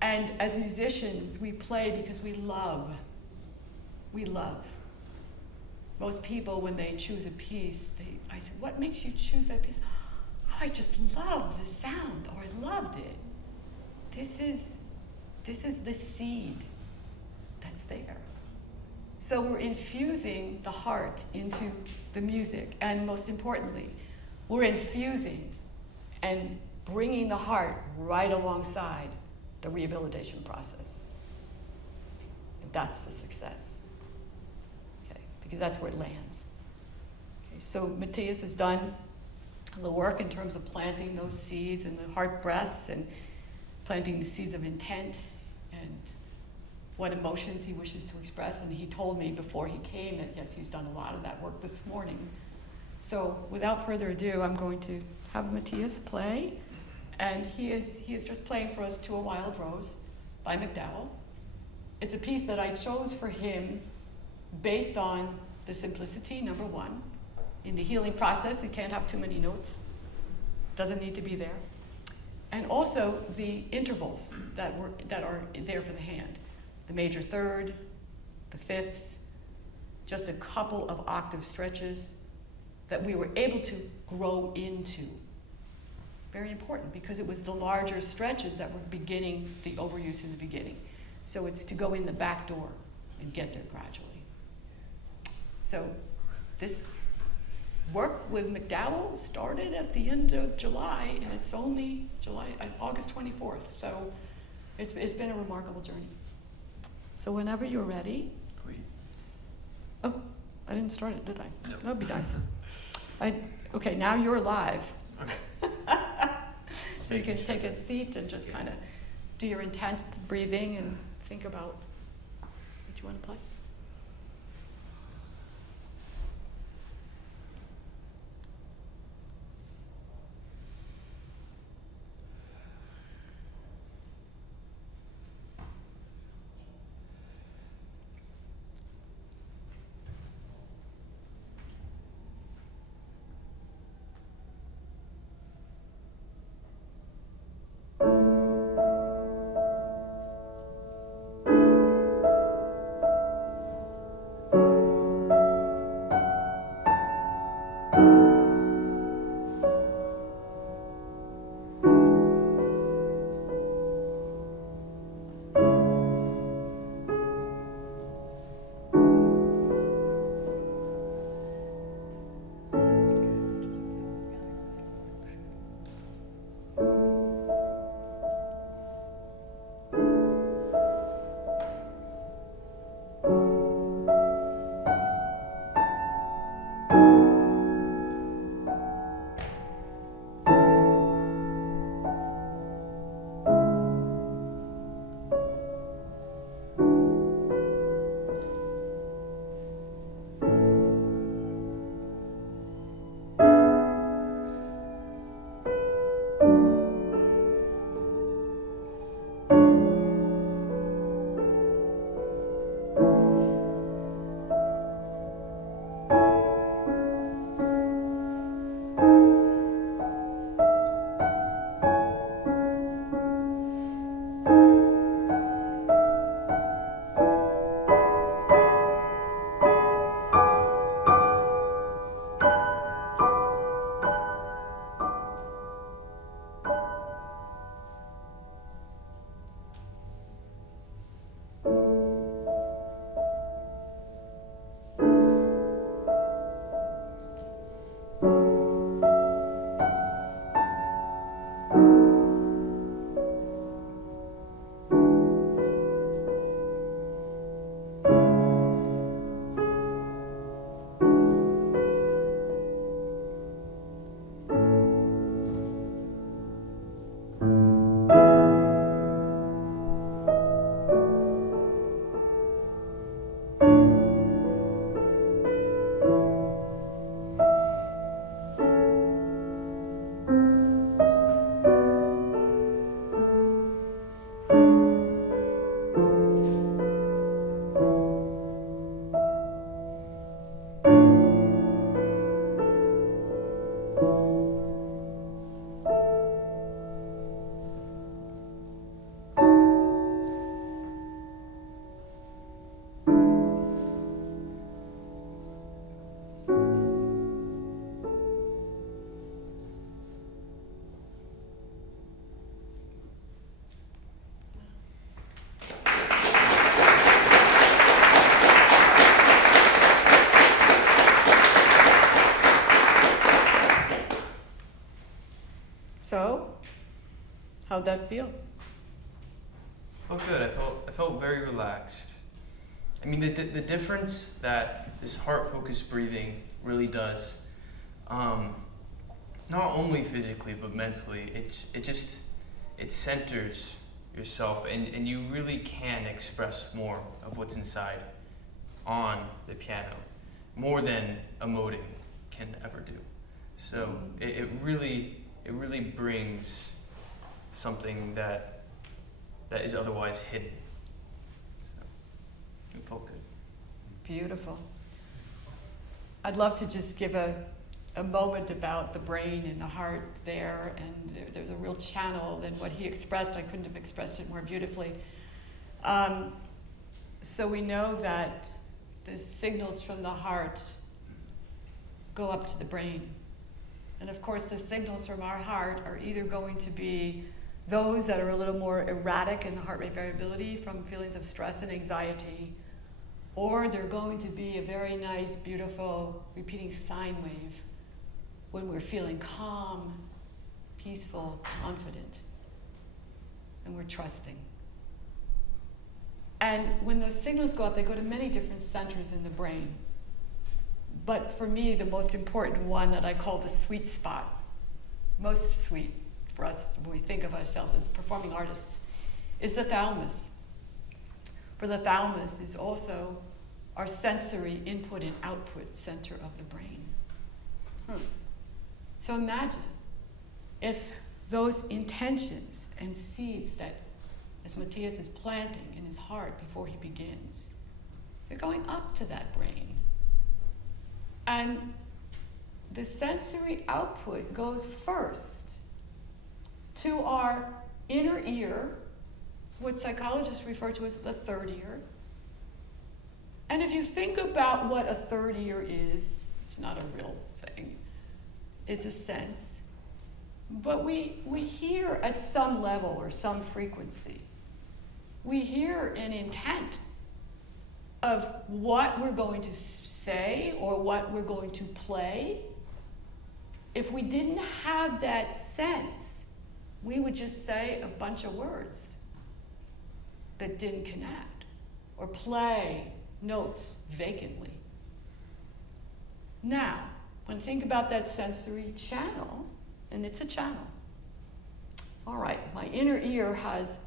And as musicians, we play because we love. We love. Most people, when they choose a piece, I say, what makes you choose that piece? Oh, I just love the sound, or I loved it. This is the seed that's there. So we're infusing the heart into the music, and most importantly, we're infusing and bringing the heart right alongside the rehabilitation process. And that's the success, okay? Because that's where it lands. Okay, so Matthias has done the work in terms of planting those seeds in the heart breaths and planting the seeds of intent and what emotions he wishes to express. And he told me before he came that, yes, he's done a lot of that work this morning. So without further ado, I'm going to have Matthias play. And he is just playing for us To a Wild Rose by McDowell. It's a piece that I chose for him based on the simplicity, number one. In the healing process, it can't have too many notes. Doesn't need to be there. And also the intervals that are there for the hand. The major third, the fifths, just a couple of octave stretches that we were able to grow into. Very important, because it was the larger stretches that were beginning the overuse in the beginning. So it's to go in the back door and get there gradually. So this work with McDowell started at the end of July, and it's only August 24th. So it's been a remarkable journey. So whenever you're ready. Great. Oh, I didn't start it, did I? Nope. That'd be nice. Okay, now you're live. Okay. So you can take a seat and just kind of do your intent breathing and think about what you want to play. How'd that feel? Oh, good. I felt very relaxed. I mean, the difference that this heart-focused breathing really does, not only physically but mentally, it centers yourself, and you really can express more of what's inside on the piano, more than emoting can ever do. So it really brings something that is otherwise hidden. So, it felt good. Beautiful. I'd love to just give a moment about the brain and the heart there, and there's a real channel in what he expressed. I couldn't have expressed it more beautifully. So we know that the signals from the heart go up to the brain. And of course, the signals from our heart are either going to be those that are a little more erratic in the heart rate variability from feelings of stress and anxiety, or they're going to be a very nice, beautiful, repeating sine wave when we're feeling calm, peaceful, confident, and we're trusting. And when those signals go up, they go to many different centers in the brain. But for me, the most important one that I call the sweet spot, most sweet for us when we think of ourselves as performing artists, is the thalamus. For the thalamus is also our sensory input and output center of the brain. So imagine if those intentions and seeds that, as Matthias is planting in his heart before he begins, they're going up to that brain. And the sensory output goes first to our inner ear, what psychologists refer to as the third ear. And if you think about what a third ear is, it's not a real thing. It's a sense. But we hear at some level or some frequency. We hear an intent of what we're going to say or what we're going to play. If we didn't have that sense, we would just say a bunch of words that didn't connect or play notes vacantly. Now, when you think about that sensory channel, and it's a channel. All right, my inner ear has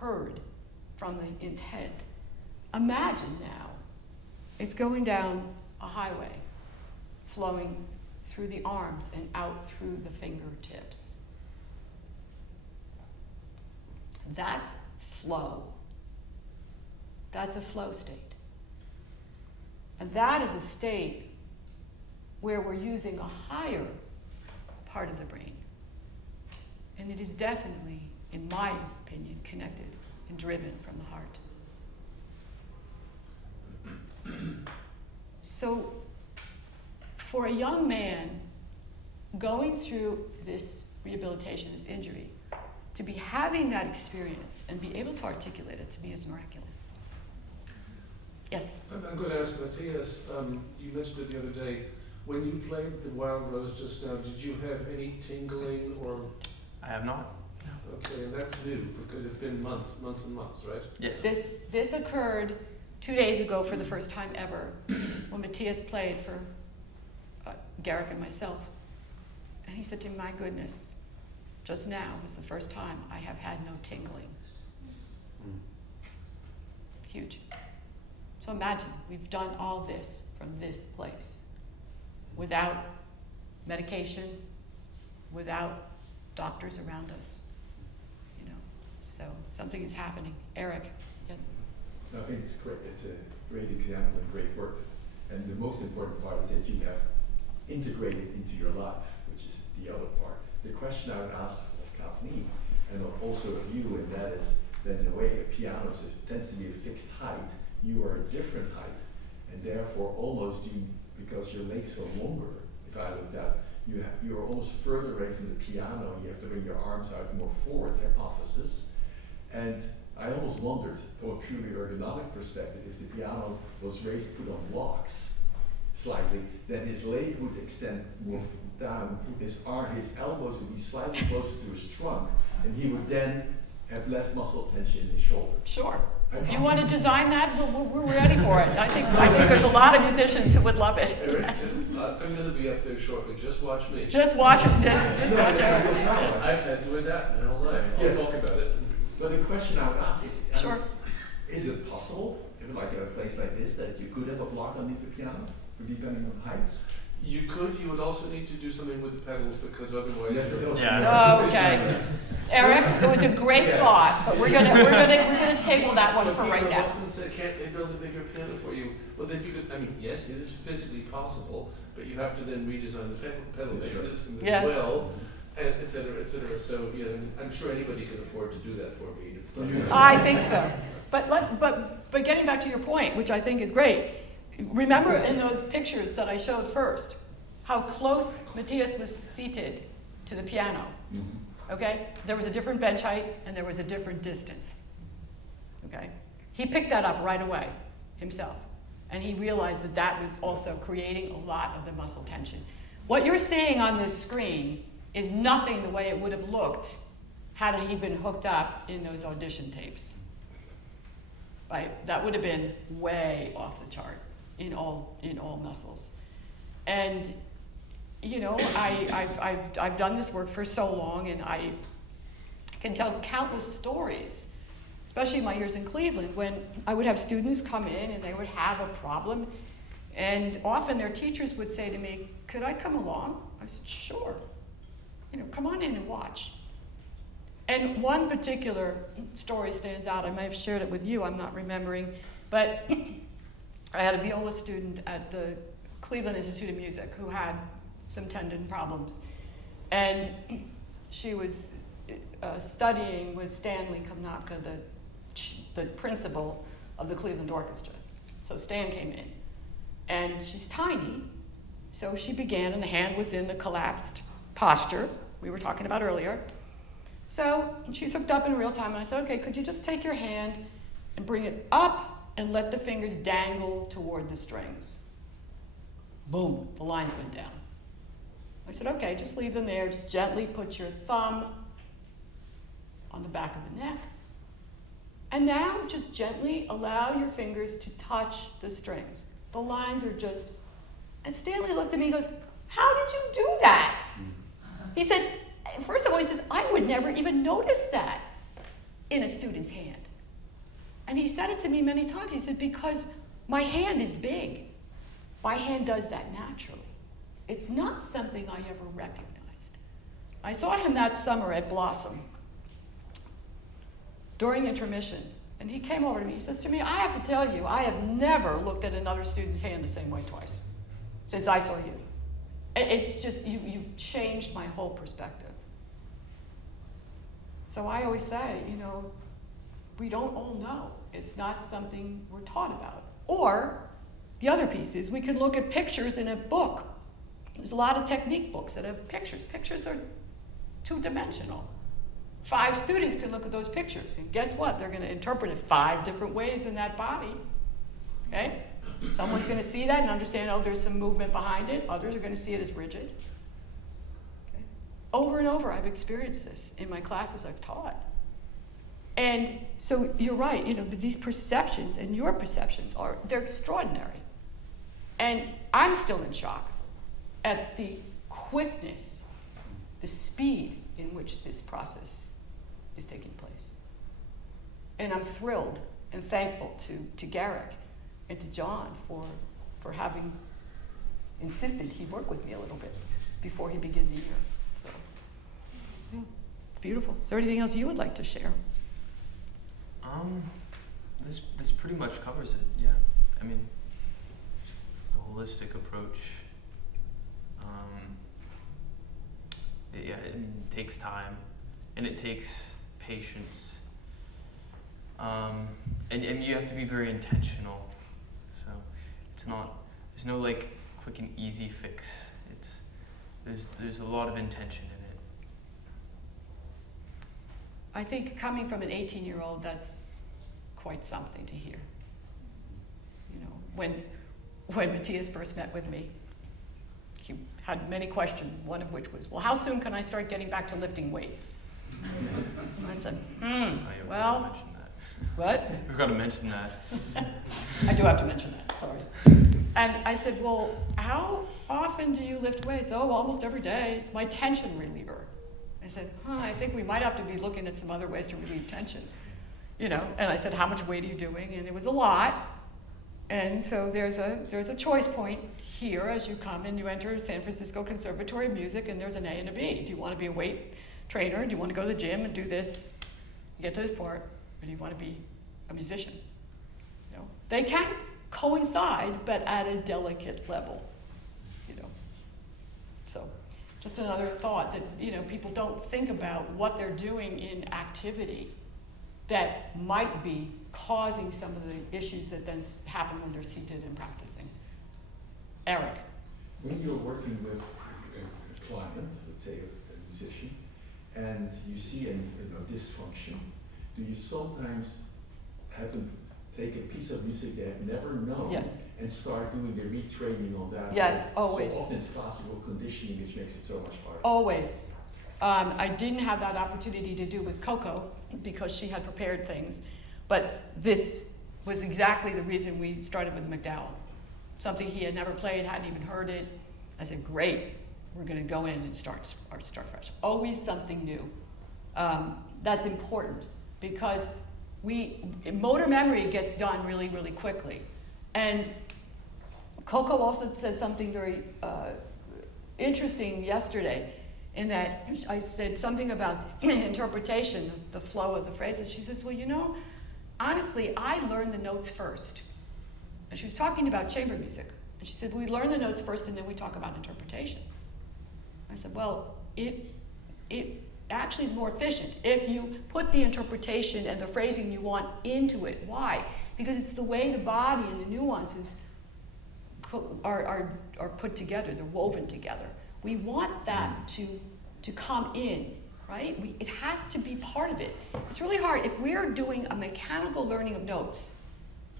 heard from the intent. Imagine now, it's going down a highway, flowing through the arms and out through the fingertips. That's flow. That's a flow state. And that is a state where we're using a higher part of the brain. And it is definitely, in my opinion, connected and driven from the heart. So, for a young man going through this rehabilitation, this injury, to be having that experience and be able to articulate it, to me, is miraculous. Yes? I'm going to ask Matthias, you mentioned it the other day, when you played the Wild Rose just now, did you have any tingling or? I have not. No. Okay, and that's new because it's been months and months, right? Yes. This occurred 2 days ago for the first time ever when Matthias played for Garrick and myself. And he said to me, my goodness, just now was the first time I have had no tingling. Huge. So imagine, we've done all this from this place without medication, without doctors around us, you know. So something is happening. Eric, yes? No, I think it's great. It's a great example and great work. And the most important part is that you have integrated into your life, which is the other part. The question I would ask of Kathleen, and also of you, and that is that in a way a piano tends to be a fixed height. You are a different height, and therefore almost you, because your legs are longer, if I looked at you're almost further away from the piano. You have to bring your arms out more forward, hypothesis. And I almost wondered, from a purely ergonomic perspective, if the piano was raised, put on blocks, slightly, then his leg would extend more down, his elbows would be slightly closer to his trunk, and he would then have less muscle tension in his shoulder. Sure. You want to design that? We're ready for it. I think there's a lot of musicians who would love it. Eric, Yes. I'm going to be up there shortly. Just watch me. Just watch it. Just watch it. I've had to adapt my whole life. I'll Yes. talk about it. But the question I would ask is, Sure. is it possible, like in a place like this, that you could have a block underneath the piano, depending on heights? You could. You would also need to do something with the pedals because otherwise Yes, you're. but- Yeah. Oh, okay. Eric, it was a great thought, but we're gonna table that one But for people right now. often say, can't they build a bigger piano for you? Well, then you could. I mean, yes, it is physically possible, but you have to then redesign the pedal Sure. mechanism as Yes. well, and et cetera, et cetera. So yeah, I'm sure anybody could afford to do that for me. It's not. I think so. But getting back to your point, which I think is great, remember in those pictures that I showed first, how close Matthias was seated to the piano, okay? There was a different bench height and there was a different distance, okay? He picked that up right away himself, and he realized that that was also creating a lot of the muscle tension. What you're seeing on this screen is nothing the way it would have looked had he been hooked up in those audition tapes. Right? That would have been way off the chart in all muscles. And you know, I've done this work for so long, and I can tell countless stories, especially in my years in Cleveland, when I would have students come in and they would have a problem, and often their teachers would say to me, "Could I come along?" I said, "Sure. You know, come on in and watch." And one particular story stands out. I may have shared it with you, I'm not remembering, but I had a viola student at the Cleveland Institute of Music who had some tendon problems. And she was studying with Stanley Kamnatka, the principal of the Cleveland Orchestra. So Stan came in, and she's tiny, so she began, and the hand was in the collapsed posture we were talking about earlier. So she's hooked up in real time, and I said, "Okay, could you just take your hand and bring it up and let the fingers dangle toward the strings?" Boom, the lines went down. I said, "Okay, just leave them there. Just gently put your thumb on the back of the neck. And now just gently allow your fingers to touch the strings. The lines are just..." And Stanley looked at me and goes, "How did you do that?" He said, first of all, he says, "I would never even notice that in a student's hand." And he said it to me many times. He said, "Because my hand is big. My hand does that naturally. It's not something I ever recognized." I saw him that summer at Blossom during intermission, and he came over to me. He says to me, "I have to tell you, I have never looked at another student's hand the same way twice since I saw you. It's just, you changed my whole perspective." So I always say, you know, we don't all know. It's not something we're taught about. Or the other piece is we can look at pictures in a book. There's a lot of technique books that have pictures. Pictures are two-dimensional. 5 students can look at those pictures, and guess what? They're going to interpret it 5 different ways in that body. Okay? Someone's going to see that and understand, oh, there's some movement behind it. Others are going to see it as rigid. Okay? Over and over, I've experienced this in my classes I've taught. And so you're right, you know, these perceptions and your perceptions they're extraordinary. And I'm still in shock at the quickness, the speed in which this process is taking place. And I'm thrilled and thankful to Garrick and to John for having insisted he work with me a little bit before he began the year. So, yeah, beautiful. Is there anything else you would like to share? This pretty much covers it. Yeah, I mean, the holistic approach. It takes time, and it takes patience, and you have to be very intentional. So it's not. There's no like quick and easy fix. There's a lot of intention in it. I think coming from an 18-year-old, that's quite something to hear. You know, when Matthias first met with me. He had many questions, one of which was, well, how soon can I start getting back to lifting weights? And I said, well, mention that. what? We've got to mention that. I do have to mention that, sorry. And I said, well, how often do you lift weights? Oh, almost every day. It's my tension reliever. I said, I think we might have to be looking at some other ways to relieve tension. You know, and I said, how much weight are you doing? And it was a lot. And so there's a choice point here as you come and you enter San Francisco Conservatory of Music, and there's an A and a B. Do you want to be a weight trainer? Do you want to go to the gym and do this? You get to this part, or do you want to be a musician? You know, they can coincide, but at a delicate level. You know, so just another thought that, you know, people don't think about what they're doing in activity that might be causing some of the issues that then happen when they're seated and practicing. Eric. When you're working with a client, let's say a musician, and you see a dysfunction, do you sometimes have them take a piece of music they have never known Yes. and start doing the retraining on that? Yes, always. So often it's classical conditioning, which makes it so much harder. Always. I didn't have that opportunity to do with Coco because she had prepared things, but this was exactly the reason we started with McDowell. Something he had never played, hadn't even heard it. I said, great, we're gonna go in and start fresh. Always something new. That's important because motor memory gets done really, really quickly. And Coco also said something very interesting yesterday, in that I said something about interpretation, the flow of the phrases. She says, well, you know, honestly, I learned the notes first. And she was talking about chamber music. And she said, we learn the notes first and then we talk about interpretation. I said, well, it actually is more efficient if you put the interpretation and the phrasing you want into it. Why? Because it's the way the body and the nuances are put together, they're woven together. We want that to come in, right? It has to be part of it. It's really hard. If we're doing a mechanical learning of notes,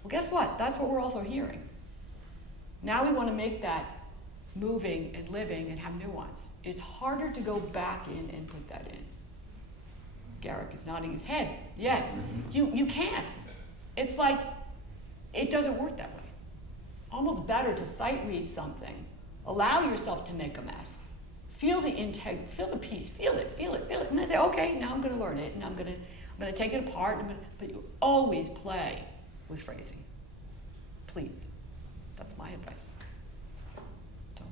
well, guess what? That's what we're also hearing. Now we want to make that moving and living and have nuance. It's harder to go back in and put that in. Garrick is nodding his head. Yes, you can't. It's like, it doesn't work that way. Almost better to sight read something. Allow yourself to make a mess. Feel the intake, feel the piece, feel it. And then say, okay, now I'm gonna learn it, and I'm gonna take it apart, but you always play with phrasing. Please. That's my advice. So.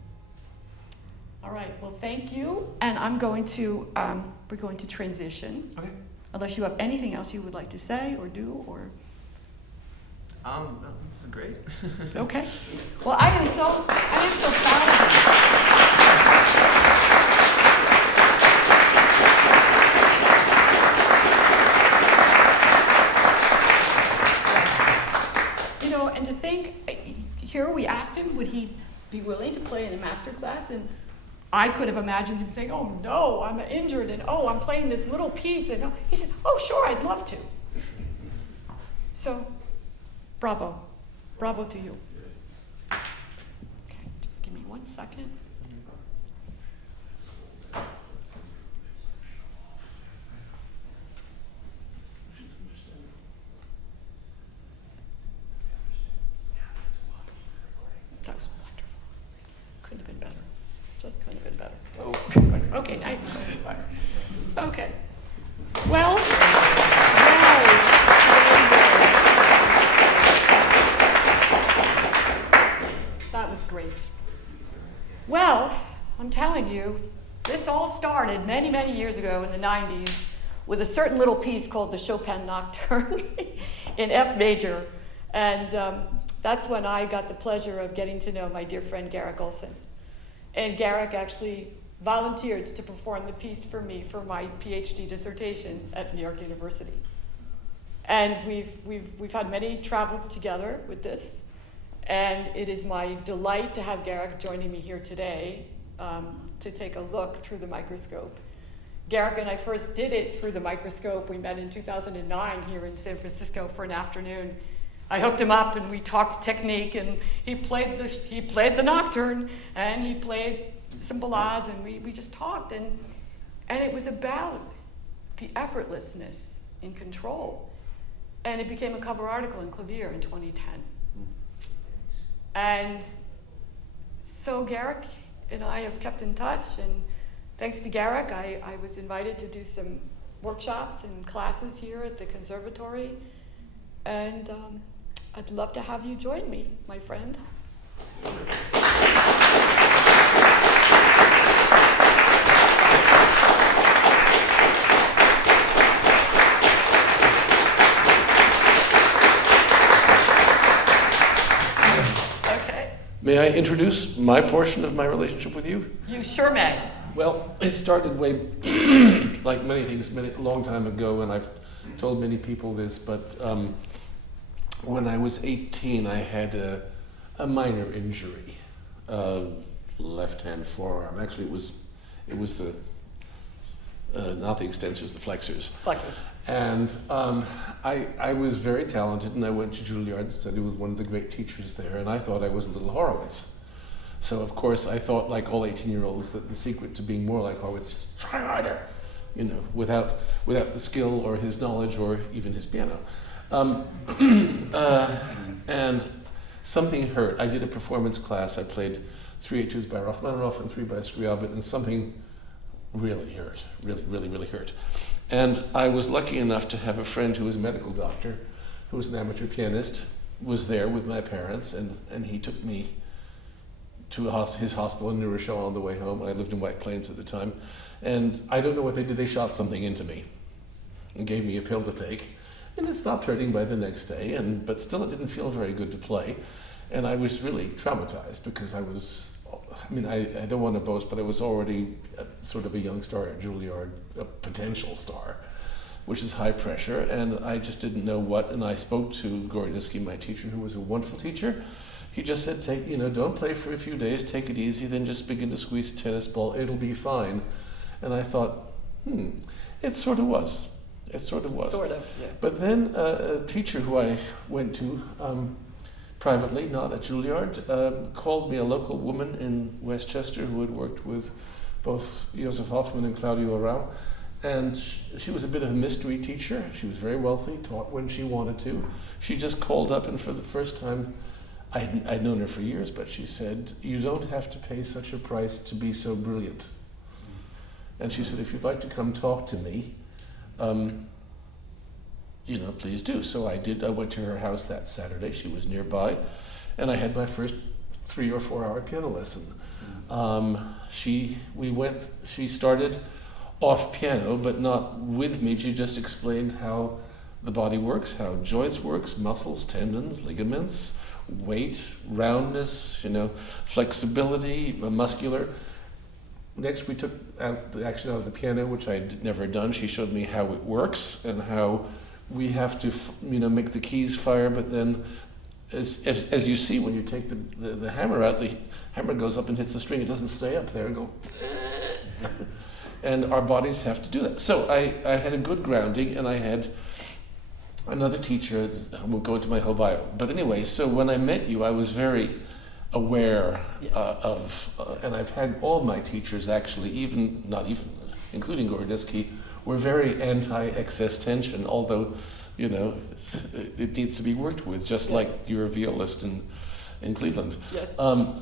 All right, well, thank you. And we're going to transition. Okay. Unless you have anything else you would like to say or do, or. No, this is great. Okay. Well, I am so proud of you. You know, and to think, here we asked him, would he be willing to play in a master class? And I could have imagined him saying, oh no, I'm injured, and oh, I'm playing this little piece. And he said, oh sure, I'd love to. So, bravo. Bravo to you. Okay, just give me 1 second. That was wonderful. Couldn't have been better. Just couldn't have been better. Oh. Okay, now you can go. Okay. Well, that was great. Well, I'm telling you, this all started many, many years ago in the 90s with a certain little piece called the Chopin Nocturne in F major. And that's when I got the pleasure of getting to know my dear friend Garrick Ohlsson. And Garrick actually volunteered to perform the piece for me for my PhD dissertation at New York University. And we've had many travels together with this. And it is my delight to have Garrick joining me here today to take a look through the microscope. Garrick and I first did it through the microscope. We met in 2009 here in San Francisco for an afternoon. I hooked him up and we talked technique, and he played the nocturne and he played some ballades, and we just talked, and it was about the effortlessness in control. And it became a cover article in Clavier in 2010. And so Garrick and I have kept in touch, and thanks to Garrick, I was invited to do some workshops and classes here at the conservatory, and I'd love to have you join me, my friend. May I introduce my portion of my relationship with you? You sure may. Well, it started way, like many things, a long time ago, and I've told many people this, but when I was 18, I had a minor injury, left hand forearm. Actually, it was the not the extensors, the flexors. Flexors. And I was very talented, and I went to Juilliard to study with one of the great teachers there, and I thought I was a little Horowitz. So of course I thought, like all 18-year-olds, that the secret to being more like Horowitz is just try harder, you know, without the skill or his knowledge or even his piano. And something hurt. I did a performance class. I played 3 etudes by Rachmaninoff and 3 by Scriabin, and something really hurt, really hurt. And I was lucky enough to have a friend who was a medical doctor, who was an amateur pianist, was there with my parents, and he took me to his hospital in New Rochelle on the way home. I lived in White Plains at the time. And I don't know what they did. They shot something into me and gave me a pill to take. And it stopped hurting by the next day, but still it didn't feel very good to play. And I was really traumatized because I don't want to boast, but I was already sort of a young star at Juilliard, a potential star, which is high pressure, and I just didn't know what. And I spoke to Gorodisky, my teacher, who was a wonderful teacher. He just said, don't play for a few days, take it easy, then just begin to squeeze a tennis ball, it'll be fine. And I thought, it sort of was. It sort of was. Sort of, yeah. But then a teacher who I went to privately, not at Juilliard, called me, a local woman in Westchester who had worked with both Josef Hoffman and Claudio Arau. And she was a bit of a mystery teacher. She was very wealthy, taught when she wanted to. She just called up, and for the first time, I'd known her for years, but she said, "You don't have to pay such a price to be so brilliant." And she said, "If you'd like to come talk to me, please do." So I did. I went to her house that Saturday. She was nearby, and I had my first 3 or 4 hour piano lesson. She started off piano, but not with me. She just explained how the body works, how joints works, muscles, tendons, ligaments, weight, roundness, flexibility, muscular. Next, we took the action out of the piano, which I'd never done. She showed me how it works and how we have to, make the keys fire. But then, as you see, when you take the hammer out, the hammer goes up and hits the string. It doesn't stay up there and go. And our bodies have to do that. So I had a good grounding, and I had another teacher. I won't go into my whole bio. But anyway, so when I met you, I was very aware and I've had all my teachers actually, including Gorodisky, were very anti-excess tension, although, it needs to be worked with, just like you're a violist in Cleveland. Yes.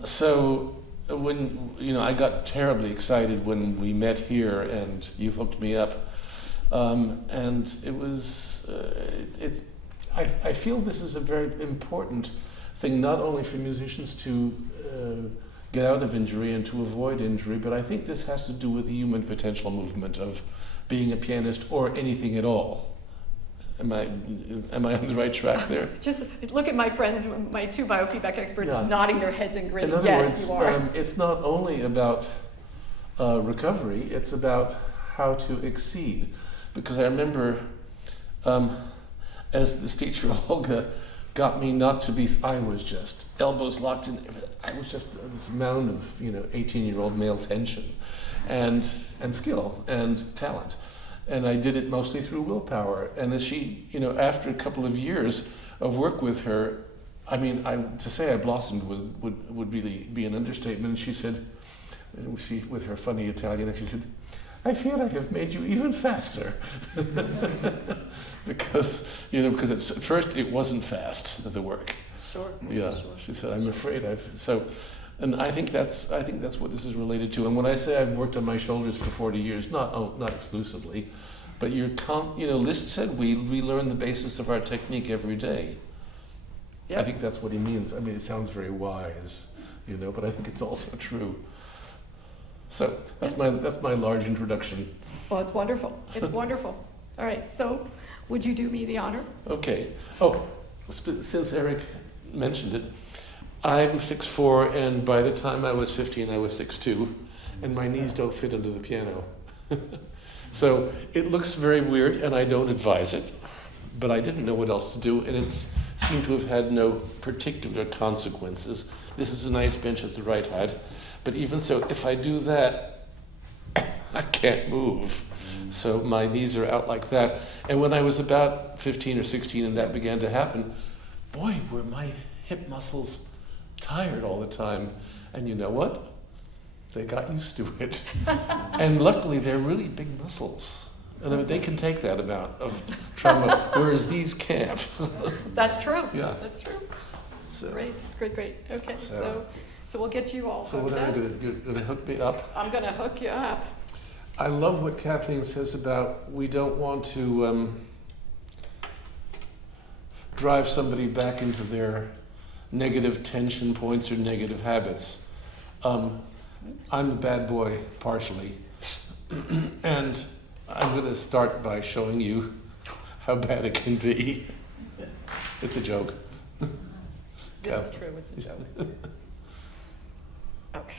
So when, I got terribly excited when we met here and you hooked me up. And it was, I feel this is a very important thing, not only for musicians to get out of injury and to avoid injury, but I think this has to do with the human potential movement of being a pianist or anything at all. Am I on the right track there? Just look at my friends, my 2 biofeedback experts, Yeah. nodding their heads and grinning. In other Yes, words, you are. it's not only about recovery, it's about how to exceed. Because I remember as this teacher, Olga, got me not to be, I was just elbows locked in, I was just this mound of, 18-year-old male tension and skill and talent. And I did it mostly through willpower. And as she, after a couple of years, of work with her, I mean, to say I blossomed would really be an understatement. And she said, with her funny Italian, she said, "I fear I have made you even faster," because at first it wasn't fast, the work. Sure. Yeah, Sure. she said, "I'm afraid and I think that's what this is related to. And when I say I've worked on my shoulders for 40 years, not exclusively, but Liszt said we learn the basis of our technique every day. Yeah. I think that's what he means. I mean, it sounds very wise, but I think it's also true. So that's my large introduction. Well, it's wonderful. It's wonderful. All right, so would you do me the honor? Okay. Oh, since Eric mentioned it, I'm 6'4", and by the time I was 15, I was 6'2", and my knees don't fit under the piano. So it looks very weird, and I don't advise it, but I didn't know what else to do, and it seemed to have had no particular consequences. This is a nice bench at the right height, but even so, if I do that, I can't move. So my knees are out like that. And when I was about 15 or 16 and that began to happen, boy, were my hip muscles tired all the time. And you know what? They got used to it. And luckily, they're really big muscles. And I mean, they can take that amount of trauma, whereas these can't. That's true. Yeah. That's true. So, Great. Okay, so we'll get you all so hooked what am I up. going to do? You're going to hook me up? I'm going to hook you up. I love what Kathleen says about we don't want to drive somebody back into their negative tension points or negative habits. I'm a bad boy, partially. And I'm going to start by showing you how bad it can be. It's a joke. This is true, it's a joke. Okay.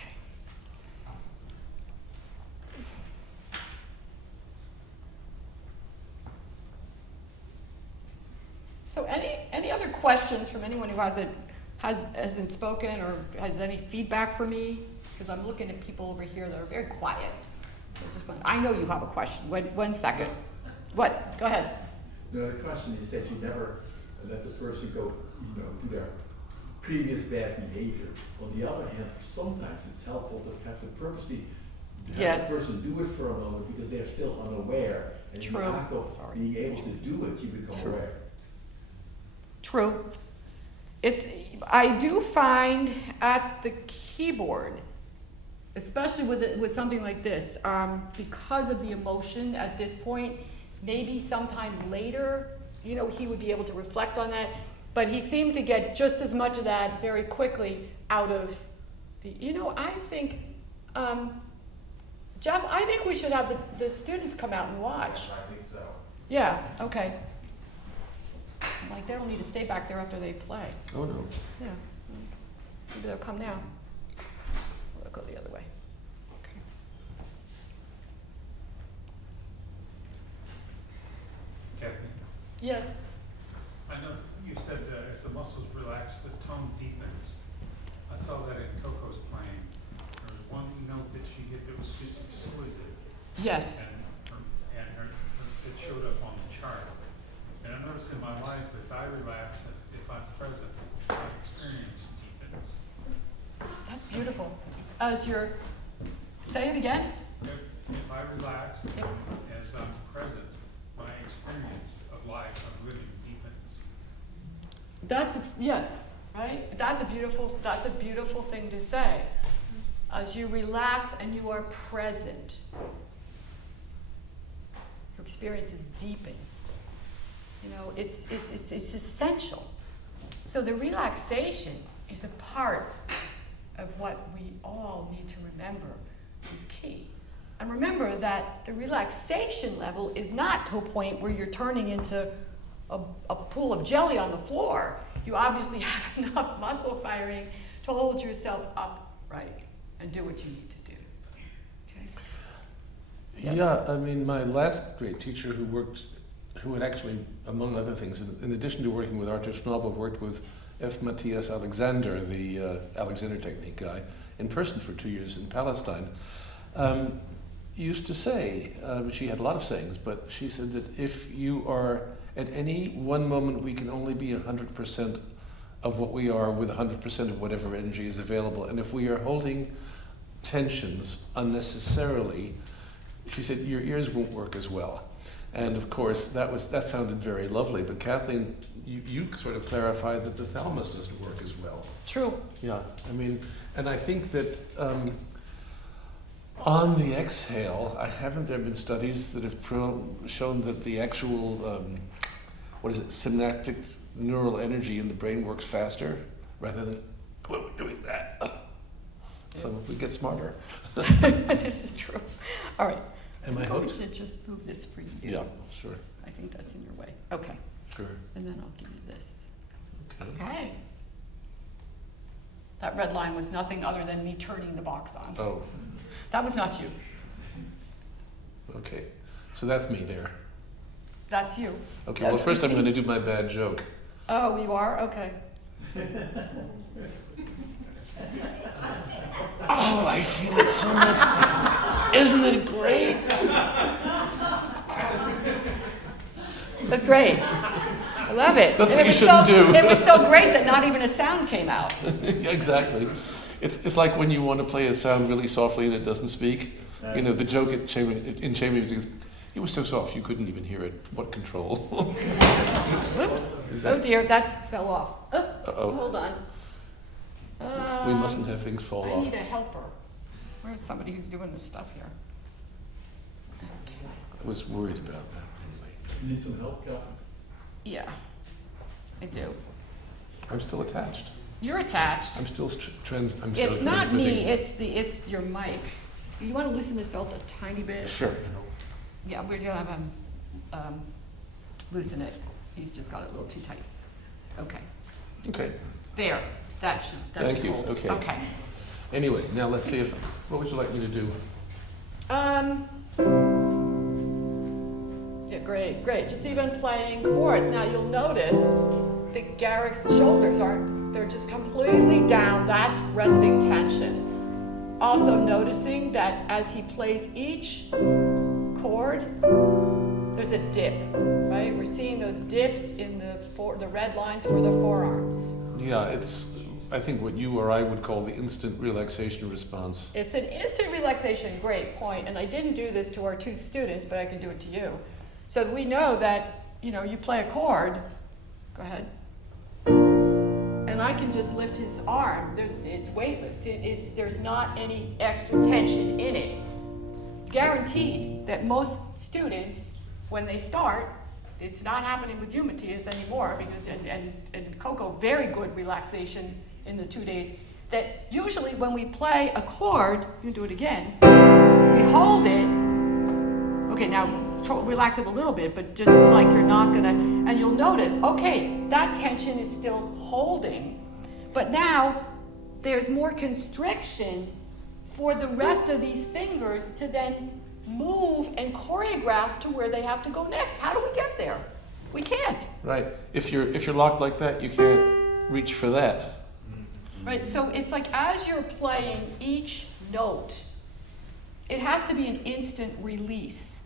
So any other questions from anyone who hasn't spoken or has any feedback for me? Because I'm looking at people over here that are very quiet. So I know you have a question. One second. What? Go ahead. No, the question is that you never let the person go, to their previous bad behavior. On the other hand, sometimes it's helpful to have to purposely have the person do it for a moment because they're still unaware. And in the act of being able to do it, you become aware. True. I do find at the keyboard, especially with something like this, because of the emotion at this point, maybe sometime later, he would be able to reflect on that. But he seemed to get just as much of that very quickly out of the, I think, Jeff, I think we should have the students come out and watch. I think so. Yeah, okay. Like, they don't need to stay back there after they play. Oh, no. Yeah. Maybe they'll come now. We'll go the other way. Okay. Kathleen, Yes. I know you said as the muscles relax, the tone deepens. I saw that in Coco's playing. There was one note that she hit that was just exquisite. Yes. And it showed up on the chart. And I noticed in my life, as I relax, if I'm present, my experience deepens. That's beautiful. Say it again? If I relax, as I'm present, my experience of life, of living deepens. Yes, right? That's a beautiful thing to say. As you relax and you are present, your experience is deepened. It's essential. So the relaxation is a part of what we all need to remember is key. And remember that the relaxation level is not to a point where you're turning into a pool of jelly on the floor. You obviously have enough muscle firing to hold yourself upright and do what you need to do. Okay? Yes. Yeah, I mean, my last great teacher who had actually, among other things, in addition to working with Arthur Schnabel, worked with F. Matthias Alexander, the Alexander Technique guy, in person for 2 years in Palestine, used to say, she had a lot of sayings, but she said that if you are at any one moment we can only be 100% of what we are with 100% of whatever energy is available. And if we are holding tensions unnecessarily, she said, your ears won't work as well. And of course, that sounded very lovely, but Kathleen, you sort of clarified that the thalamus doesn't work as well. True. Yeah, I mean, and I think that on the exhale, haven't there been studies that have shown that the actual, synaptic neural energy in the brain works faster rather than doing that. So we get smarter. This is true. All right. Am I I'm going hooked? to just move this for you. Yeah, sure. I think that's in your way. Okay. Sure. And then I'll give you this. Okay. Okay. That red line was nothing other than me turning the box on. Oh, That was not you. okay. So that's me there. That's you. Okay, well, first I'm going to do my bad joke. Oh, you are? Okay. Oh, I feel it so much. Isn't it great? That's great. I love it. That's And what it you was shouldn't so, do. It was so great that not even a sound came out. Exactly. It's like when you want to play a sound really softly and it doesn't speak. You know, the joke in chamber music is, it was so soft you couldn't even hear it. What control? Whoops. Oh dear, that fell off. Oh, Uh-oh. hold on. We mustn't have things fall I off. need a helper. Where's somebody who's doing this stuff here? I was worried about that. Anyway. You need some help, Captain? Yeah, I do. I'm still attached. You're attached. I'm still It's transmitting. not me, it's your mic. Do you want to loosen this belt a tiny bit? Sure. Yeah, we're gonna have him loosen it. He's just got it a little too tight. Okay, Okay. there. That should Thank you. hold. Okay. Okay. Anyway, now let's see if. What would you like me to do? Yeah, great, great. Just even playing chords. Now you'll notice that Garrick's shoulders they're just completely down. That's resting tension. Also noticing that as he plays each chord, there's a dip, right? We're seeing those dips in the red lines for the forearms. Yeah, it's. I think what you or I would call the instant relaxation response. It's an instant relaxation, great point. And I didn't do this to our two students, but I can do it to you. So we know that, you play a chord, go ahead, and I can just lift his arm. It's weightless. There's not any extra tension in it. Guaranteed that most students, when they start, it's not happening with you, Matthias, anymore, because, and Coco, very good relaxation in the 2 days, that usually when we play a chord, you do it again, we hold it, okay, now relax it a little bit, but just like you're not gonna, and you'll notice, okay, that tension is still holding, but now there's more constriction for the rest of these fingers to then move and choreograph to where they have to go next. How do we get there? We can't. Right. If you're locked like that, you can't reach for that. Right, so it's like as you're playing each note, it has to be an instant release.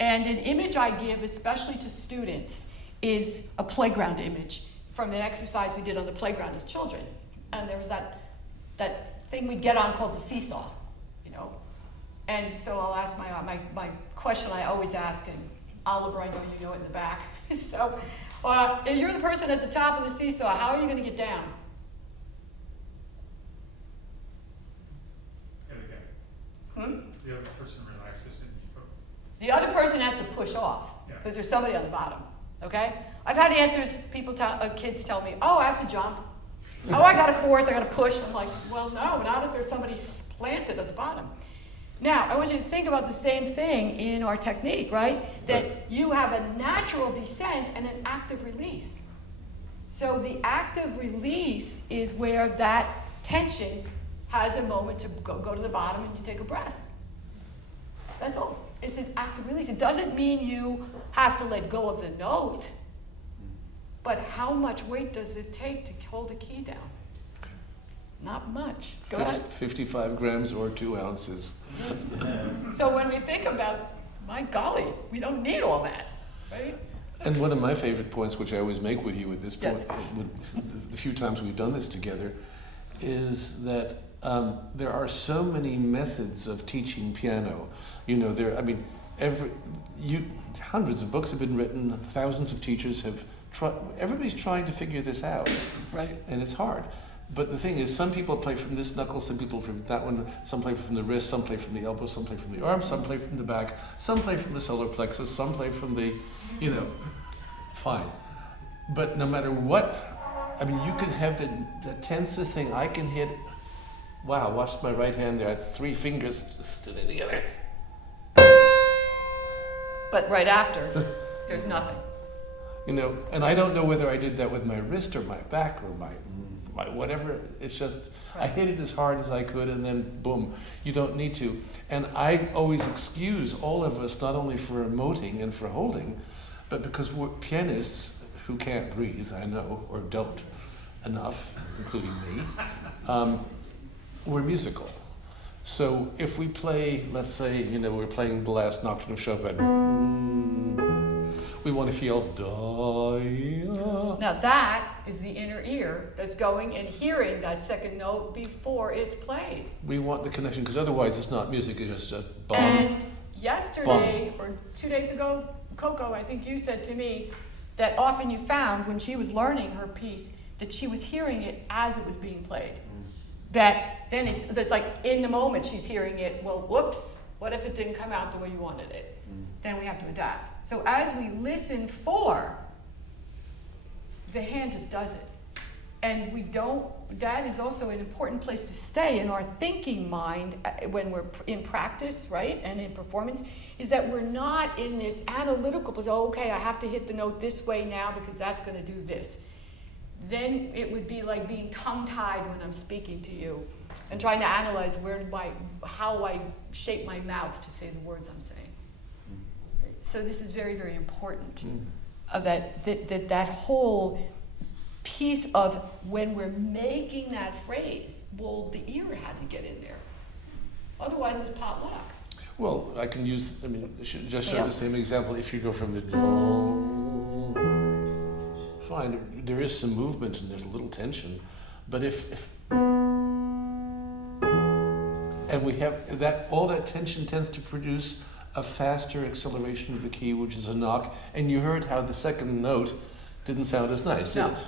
And an image I give, especially to students, is a playground image from an exercise we did on the playground as children. And there was that thing we'd get on called the seesaw, And so I'll ask my question I always ask, and Oliver, I know you know it in the back. So if you're the person at the top of the seesaw, how are you going to get down? The other person relaxes and you go. The other person has to push off because there's somebody on the bottom. Okay? I've had answers. Kids tell me, "Oh, I have to jump. Oh, I got to force. I got to push." I'm like, "Well, no, not if there's somebody planted at the bottom." Now, I want you to think about the same thing in our technique, right? That you have a natural descent and an active release. So the active release is where that tension has a moment to go to the bottom and you take a breath. That's all. It's an active release. It doesn't mean you have to let go of the note, but how much weight does it take to hold a key down? Not much. Go ahead. 55 grams or 2 ounces. So when we think about, my golly, we don't need all that, right? And one of my favorite points, which I always make with you at this point, Yes. the few times we've done this together, is that there are so many methods of teaching piano. You know, hundreds of books have been written, thousands of teachers have tried. Everybody's trying to figure this out, Right. and it's hard. But the thing is, some people play from this knuckle, some people from that one, some play from the wrist, some play from the elbow, some play from the arm, some play from the back, some play from the solar plexus, some play from the, fine. But no matter what, you could have the tensest thing. I can hit, wow, watch my right hand there, it's 3 fingers stood together. But right after, there's nothing. And I don't know whether I did that with my wrist or my back or my whatever. It's just, I hit it as hard as I could, and then boom, you don't need to. And I always excuse all of us, not only for emoting and for holding, but because we're pianists who can't breathe, I know, or don't enough, including me, we're musical. So if we play, let's say, we're playing the last nocturne of Chopin, we want to feel Now that is the inner ear that's going and hearing that second note before it's played. We want the connection, because otherwise it's not music, it's just a bomb. And yesterday, or 2 days ago, Coco, I think you said to me that often you found when she was learning her piece that she was hearing it as it was being played. That then it's like in the moment she's hearing it, well, whoops, what if it didn't come out the way you wanted it? Then we have to adapt. So as we listen for, the hand just does it. And that is also an important place to stay in our thinking mind when we're in practice, right? And in performance, is that we're not in this analytical place, oh, okay, I have to hit the note this way now because that's gonna do this. Then it would be like being tongue-tied when I'm speaking to you and trying to analyze how I shape my mouth to say the words I'm saying. So this is very, very important. That whole piece of when we're making that phrase, well, the ear had to get in there. Otherwise, it was potluck. Well, I can use, just show Yeah. the same example. If you go from the fine, there is some movement and there's a little tension, but and we have that, all that tension tends to produce a faster acceleration of the key, which is a knock, and you heard how the second note didn't sound as nice, did it?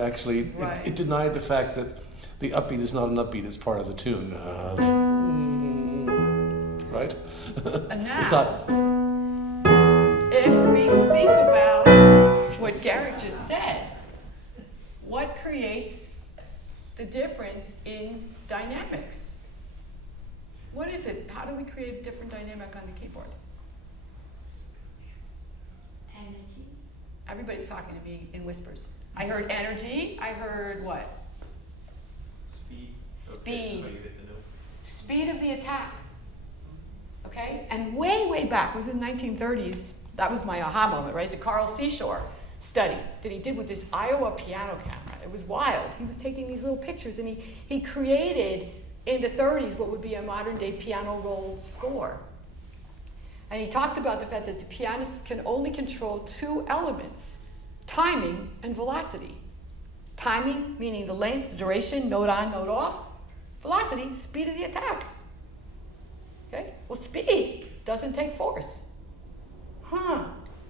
Actually, Right. it denied the fact that the upbeat is not an upbeat, it's part of the tune. Right? And It's now, not. if we think about what Garrick just said, what creates the difference in dynamics? What is it? How do we create a different dynamic on the keyboard? Energy. Everybody's talking to me in whispers. I heard energy. I heard what? Speed. Speed of the attack. Okay? And way, way back, it was in the 1930s, that was my aha moment, right? The Carl Seashore study that he did with this Iowa piano camera. It was wild. He was taking these little pictures and he created in the 30s what would be a modern day piano roll score. And he talked about the fact that the pianists can only control 2 elements, timing and velocity. Timing, meaning the length, the duration, note on, note off. Velocity, speed of the attack. Okay? Well, speed doesn't take force.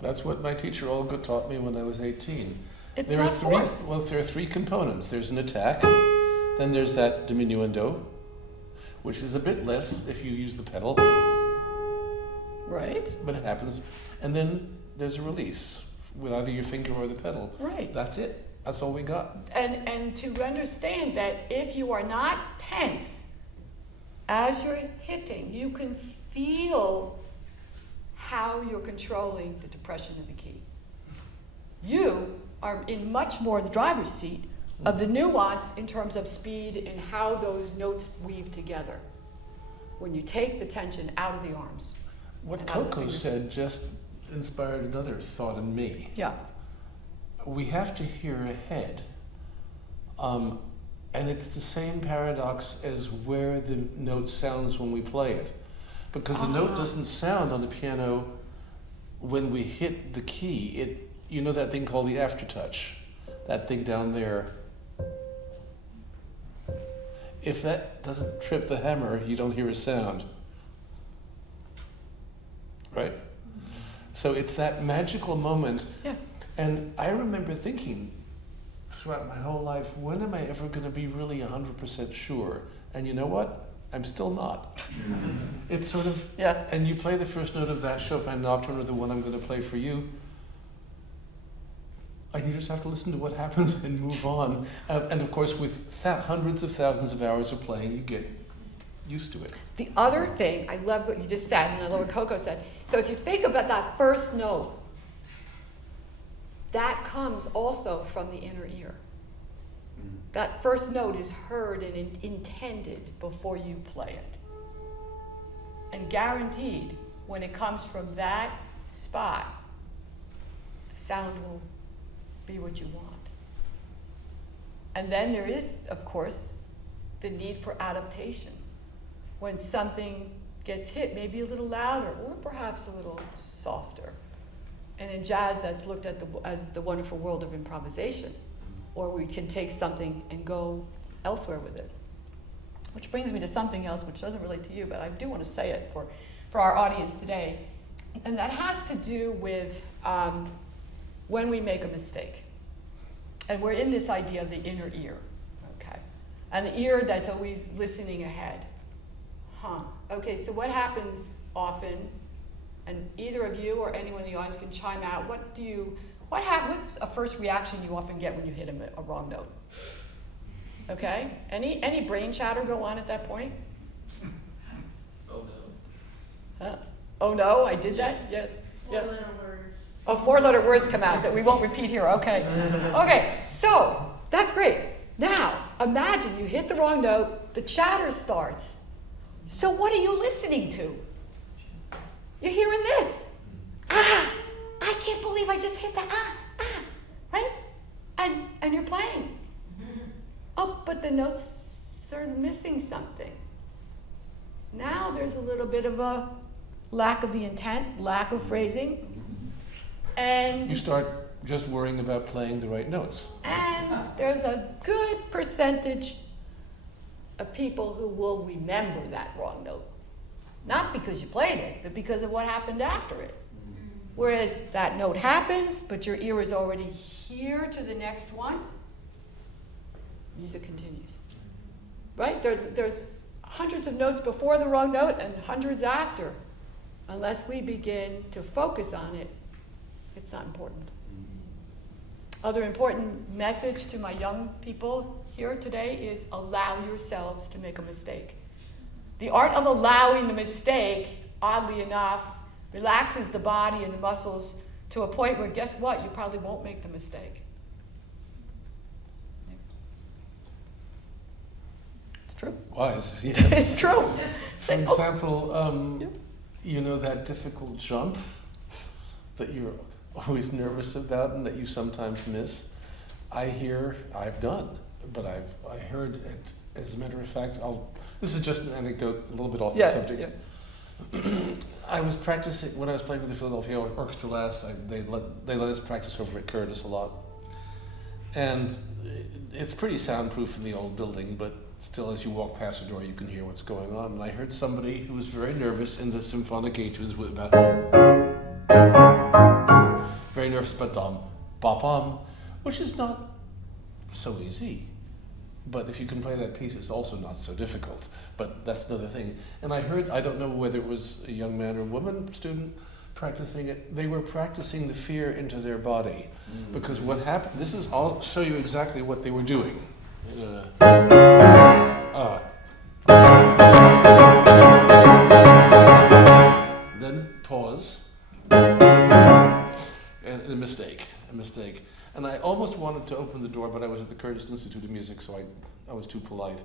That's what my teacher Olga taught me when I was 18. It's There not are three. force. Well, there are 3 components. There's an attack, then there's that diminuendo, which is a bit less if you use the pedal, Right? but it happens. And then there's a release with either your finger or the pedal. Right. That's it. That's all we got. And to understand that if you are not tense as you're hitting, you can feel how you're controlling the depression of the key. You are in much more the driver's seat of the nuance in terms of speed and how those notes weave together when you take the tension out of the arms. What And out of the Coco fingers. said just inspired another thought in me. Yeah. We have to hear ahead. And it's the same paradox as where the note sounds when we play it. because the note doesn't sound on the piano when we hit the key. You know that thing called the aftertouch, that thing down there. If that doesn't trip the hammer, you don't hear a sound. Right? So it's that magical moment. Yeah. And I remember thinking throughout my whole life, when am I ever going to be really 100% sure? And you know what? I'm still not. It's sort of, Yeah. and you play the first note of that Chopin nocturne or the one I'm going to play for you, and you just have to listen to what happens and move on. And of course, with hundreds of thousands of hours of playing, you get used to it. The other thing, I love what you just said, and I love what Coco said. So if you think about that first note, that comes also from the inner ear. That first note is heard and intended before you play it. And guaranteed, when it comes from that spot, the sound will be what you want. And then there is, of course, the need for adaptation. When something gets hit, maybe a little louder or perhaps a little softer. And in jazz, that's looked at as the wonderful world of improvisation. Or we can take something and go elsewhere with it. Which brings me to something else which doesn't relate to you, but I do want to say it for our audience today. And that has to do with when we make a mistake. And we're in this idea of the inner ear, okay? And the ear that's always listening ahead. Okay, so what happens often, and either of you or anyone in the audience can chime out, what's a first reaction you often get when you hit a wrong note? Okay, any brain chatter go on at that point? Oh no. Oh no, I did that? Yes. Four-letter words. Oh, four-letter words come out that we won't repeat here, okay. Okay, so that's great. Now, imagine you hit the wrong note, the chatter starts. So what are you listening to? You're hearing this. I can't believe I just hit that, right? And you're playing. Oh, but the notes are missing something. Now there's a little bit of a lack of the intent, lack of phrasing. And You start just worrying about playing the right notes. And there's a good percentage of people who will remember that wrong note. Not because you played it, but because of what happened after it. Whereas that note happens, but your ear is already here to the next one, music continues. Right? There's hundreds of notes before the wrong note and hundreds after. Unless we begin to focus on it, it's not important. Other important message to my young people here today is allow yourselves to make a mistake. The art of allowing the mistake, oddly enough, relaxes the body and the muscles to a point where, guess what, you probably won't make the mistake. It's true. Wise, yes. It's true. For example, you know that difficult jump that you're always nervous about and that you sometimes miss? I've done, but I heard it, as a matter of fact, this is just an anecdote, a little bit off the subject. Yeah. I was practicing, when I was playing with the Philadelphia Orchestra last, they let us practice over at Curtis a lot. And it's pretty soundproof in the old building, but still as you walk past the door you can hear what's going on. And I heard somebody who was very nervous in the symphonic etudes about very nervous about dom, ba-bum, which is not so easy. But if you can play that piece, it's also not so difficult. But that's another thing. And I heard, I don't know whether it was a young man or woman student practicing it, they were practicing the fear into their body. Because what happened, I'll show you exactly what they were doing. Then pause. And a mistake. And I almost wanted to open the door, but I was at the Curtis Institute of Music, so I was too polite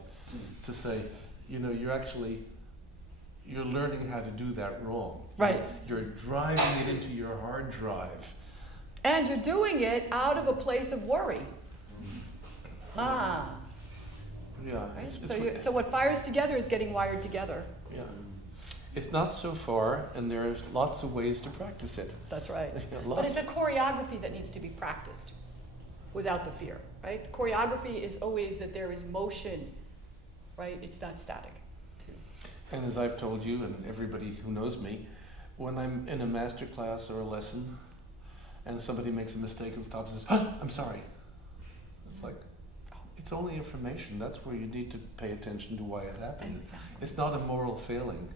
to say, you're learning how to do that wrong. Right. You're driving it into your hard drive. And you're doing it out of a place of worry. Yeah. Right? So what fires together is getting wired together. Yeah. It's not so far, and there's lots of ways to practice it. That's right. But Lots. it's a choreography that needs to be practiced without the fear, right? Choreography is always that there is motion, right? It's not static. And as I've told you, and everybody who knows me, when I'm in a master class or a lesson, and somebody makes a mistake and stops and says, "Oh, I'm sorry." It's like, it's only information. That's where you need to pay attention to why it happened. Exactly. It's not a moral failing.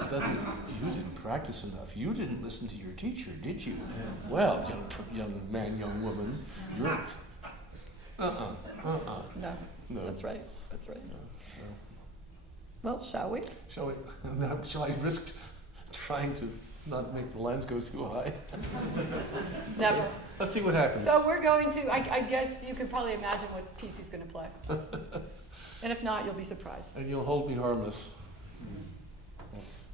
It doesn't. You didn't practice enough. You didn't listen to your teacher, did you? Well, young man, young woman, you're. No, No. that's right. That's right. No, so. Well, shall we? Shall we? Now, shall I risk trying to not make the lines go too high? Never. Let's see what happens. So we're going to, I guess you can probably imagine what piece he's going to play. And if not, you'll be surprised. And you'll hold me harmless. That's.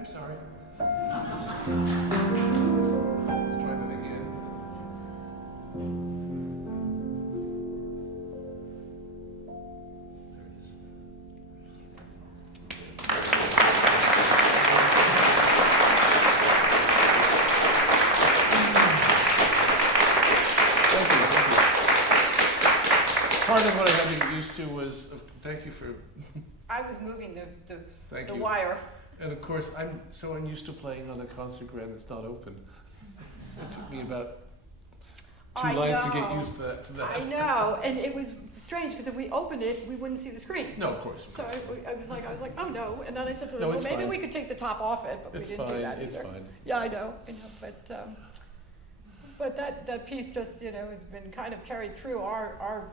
I'm sorry. Let's try that again. There it is. Thank you. Part of what I had to get used to was, thank you for, I was moving thank the you. wire. And of course, I'm so unused to playing on a concert grand that's not open. It took me about two I lines to get know. used to that. I know, and it was strange because if we opened it, we wouldn't see the screen. No, of course. So I was like, oh no, and then I said to them, No, well, it's maybe fine. we could take the top off it, but It's we didn't fine. do that It's either. fine. Yeah, I know, but that piece just, has been kind of carried through our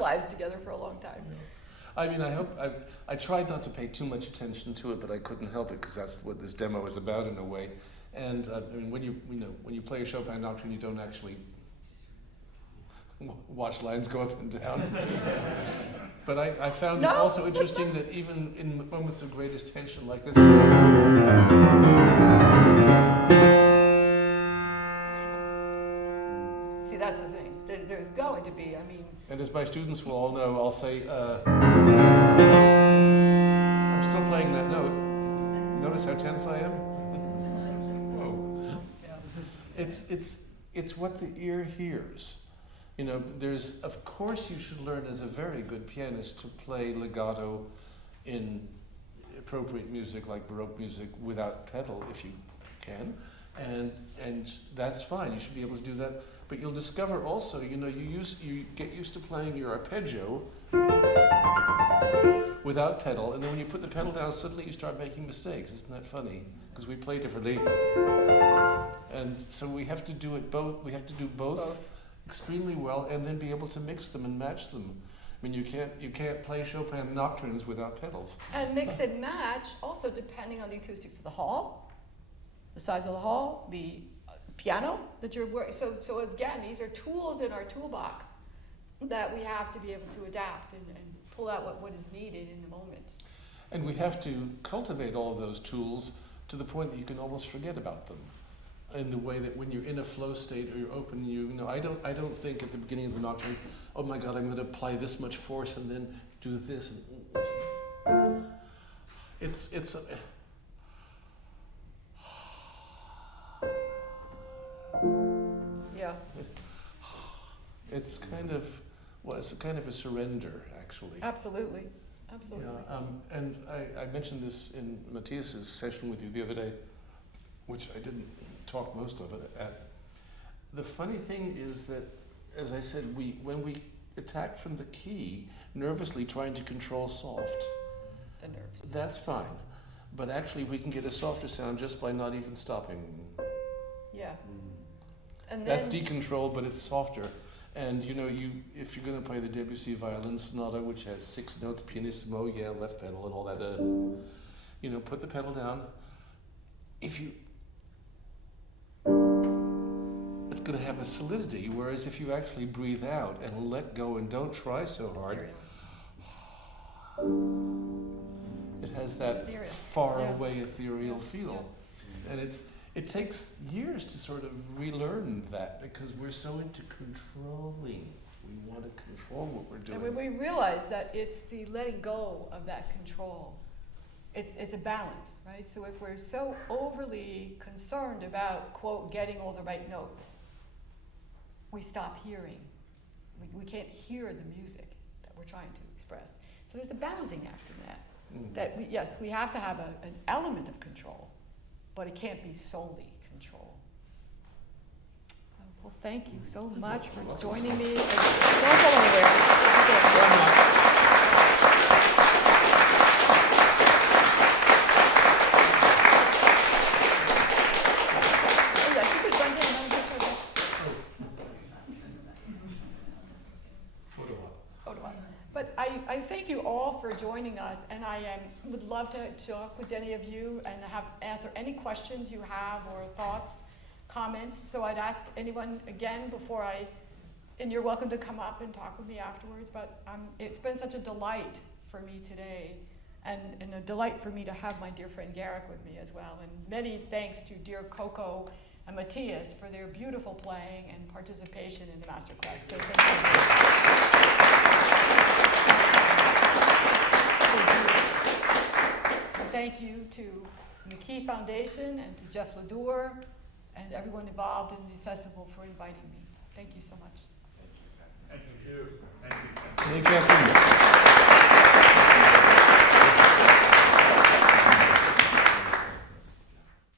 lives together for a long time. I mean, I tried not to pay too much attention to it, but I couldn't help it because that's what this demo is about in a way. And I mean, when you play a Chopin nocturne, you don't actually watch lines go up and down. But I found it also interesting that even in moments of greatest tension like this. See, that's the thing. There's going to be, And as my students will all know, I'll say, I'm still playing that note. Notice how tense I am? Whoa. It's what the ear hears. Of course you should learn as a very good pianist to play legato in appropriate music like Baroque music without pedal if you can. And that's fine, you should be able to do that. But you'll discover also, you get used to playing your arpeggio without pedal, and then when you put the pedal down, suddenly you start making mistakes. Isn't that funny? Because we play differently. And so we have to do it both. We have to do both extremely well, and then be able to mix them and match them. I mean, you can't play Chopin nocturnes without pedals. And mix and match also depending on the acoustics of the hall, the size of the hall, the piano that you're working. So again, these are tools in our toolbox that we have to be able to adapt and pull out what is needed in the moment. And we have to cultivate all of those tools to the point that you can almost forget about them. In the way that when you're in a flow state or you're open, I don't think at the beginning of the nocturne, oh my God, I'm going to apply this much force and then do this. Yeah. It's kind of a surrender, actually. Absolutely. Yeah, and I mentioned this in Matthias's session with you the other day, which I didn't talk most of it at. The funny thing is that, as I said, when we attack from the key, nervously trying to control soft, The nerves. that's fine. But actually we can get a softer sound just by not even stopping. Yeah. And then That's decontrolled, but it's softer. And if you're going to play the Debussy violin sonata, which has 6 notes, pianissimo, left pedal and all that, put the pedal down. It's going to have a solidity, whereas if you actually breathe out and let go and don't try so hard, it has that far away ethereal feel. Yeah. And it takes years to sort of relearn that because we're so into controlling. We want to control what we're doing. And when we realize that it's the letting go of that control, it's a balance, right? So if we're so overly concerned about, quote, getting all the right notes, we stop hearing. We can't hear the music that we're trying to express. So there's a balancing act in that. That we have to have an element of control, but it can't be solely control. Well, thank you so much for joining me. Don't go anywhere. But I thank you all for joining us, and I would love to talk with any of you and answer any questions you have or thoughts, comments. So I'd ask anyone again and you're welcome to come up and talk with me afterwards, but it's been such a delight for me today. and a delight for me to have my dear friend Garrick with me as well. And many thanks to dear Coco and Matthias for their beautiful playing and participation in the Masterclass. So thank you. And thank you to McKee Foundation and to Jeff Ledour and everyone involved in the festival for inviting me. Thank you so much. Thank you. Thank you. Thank you.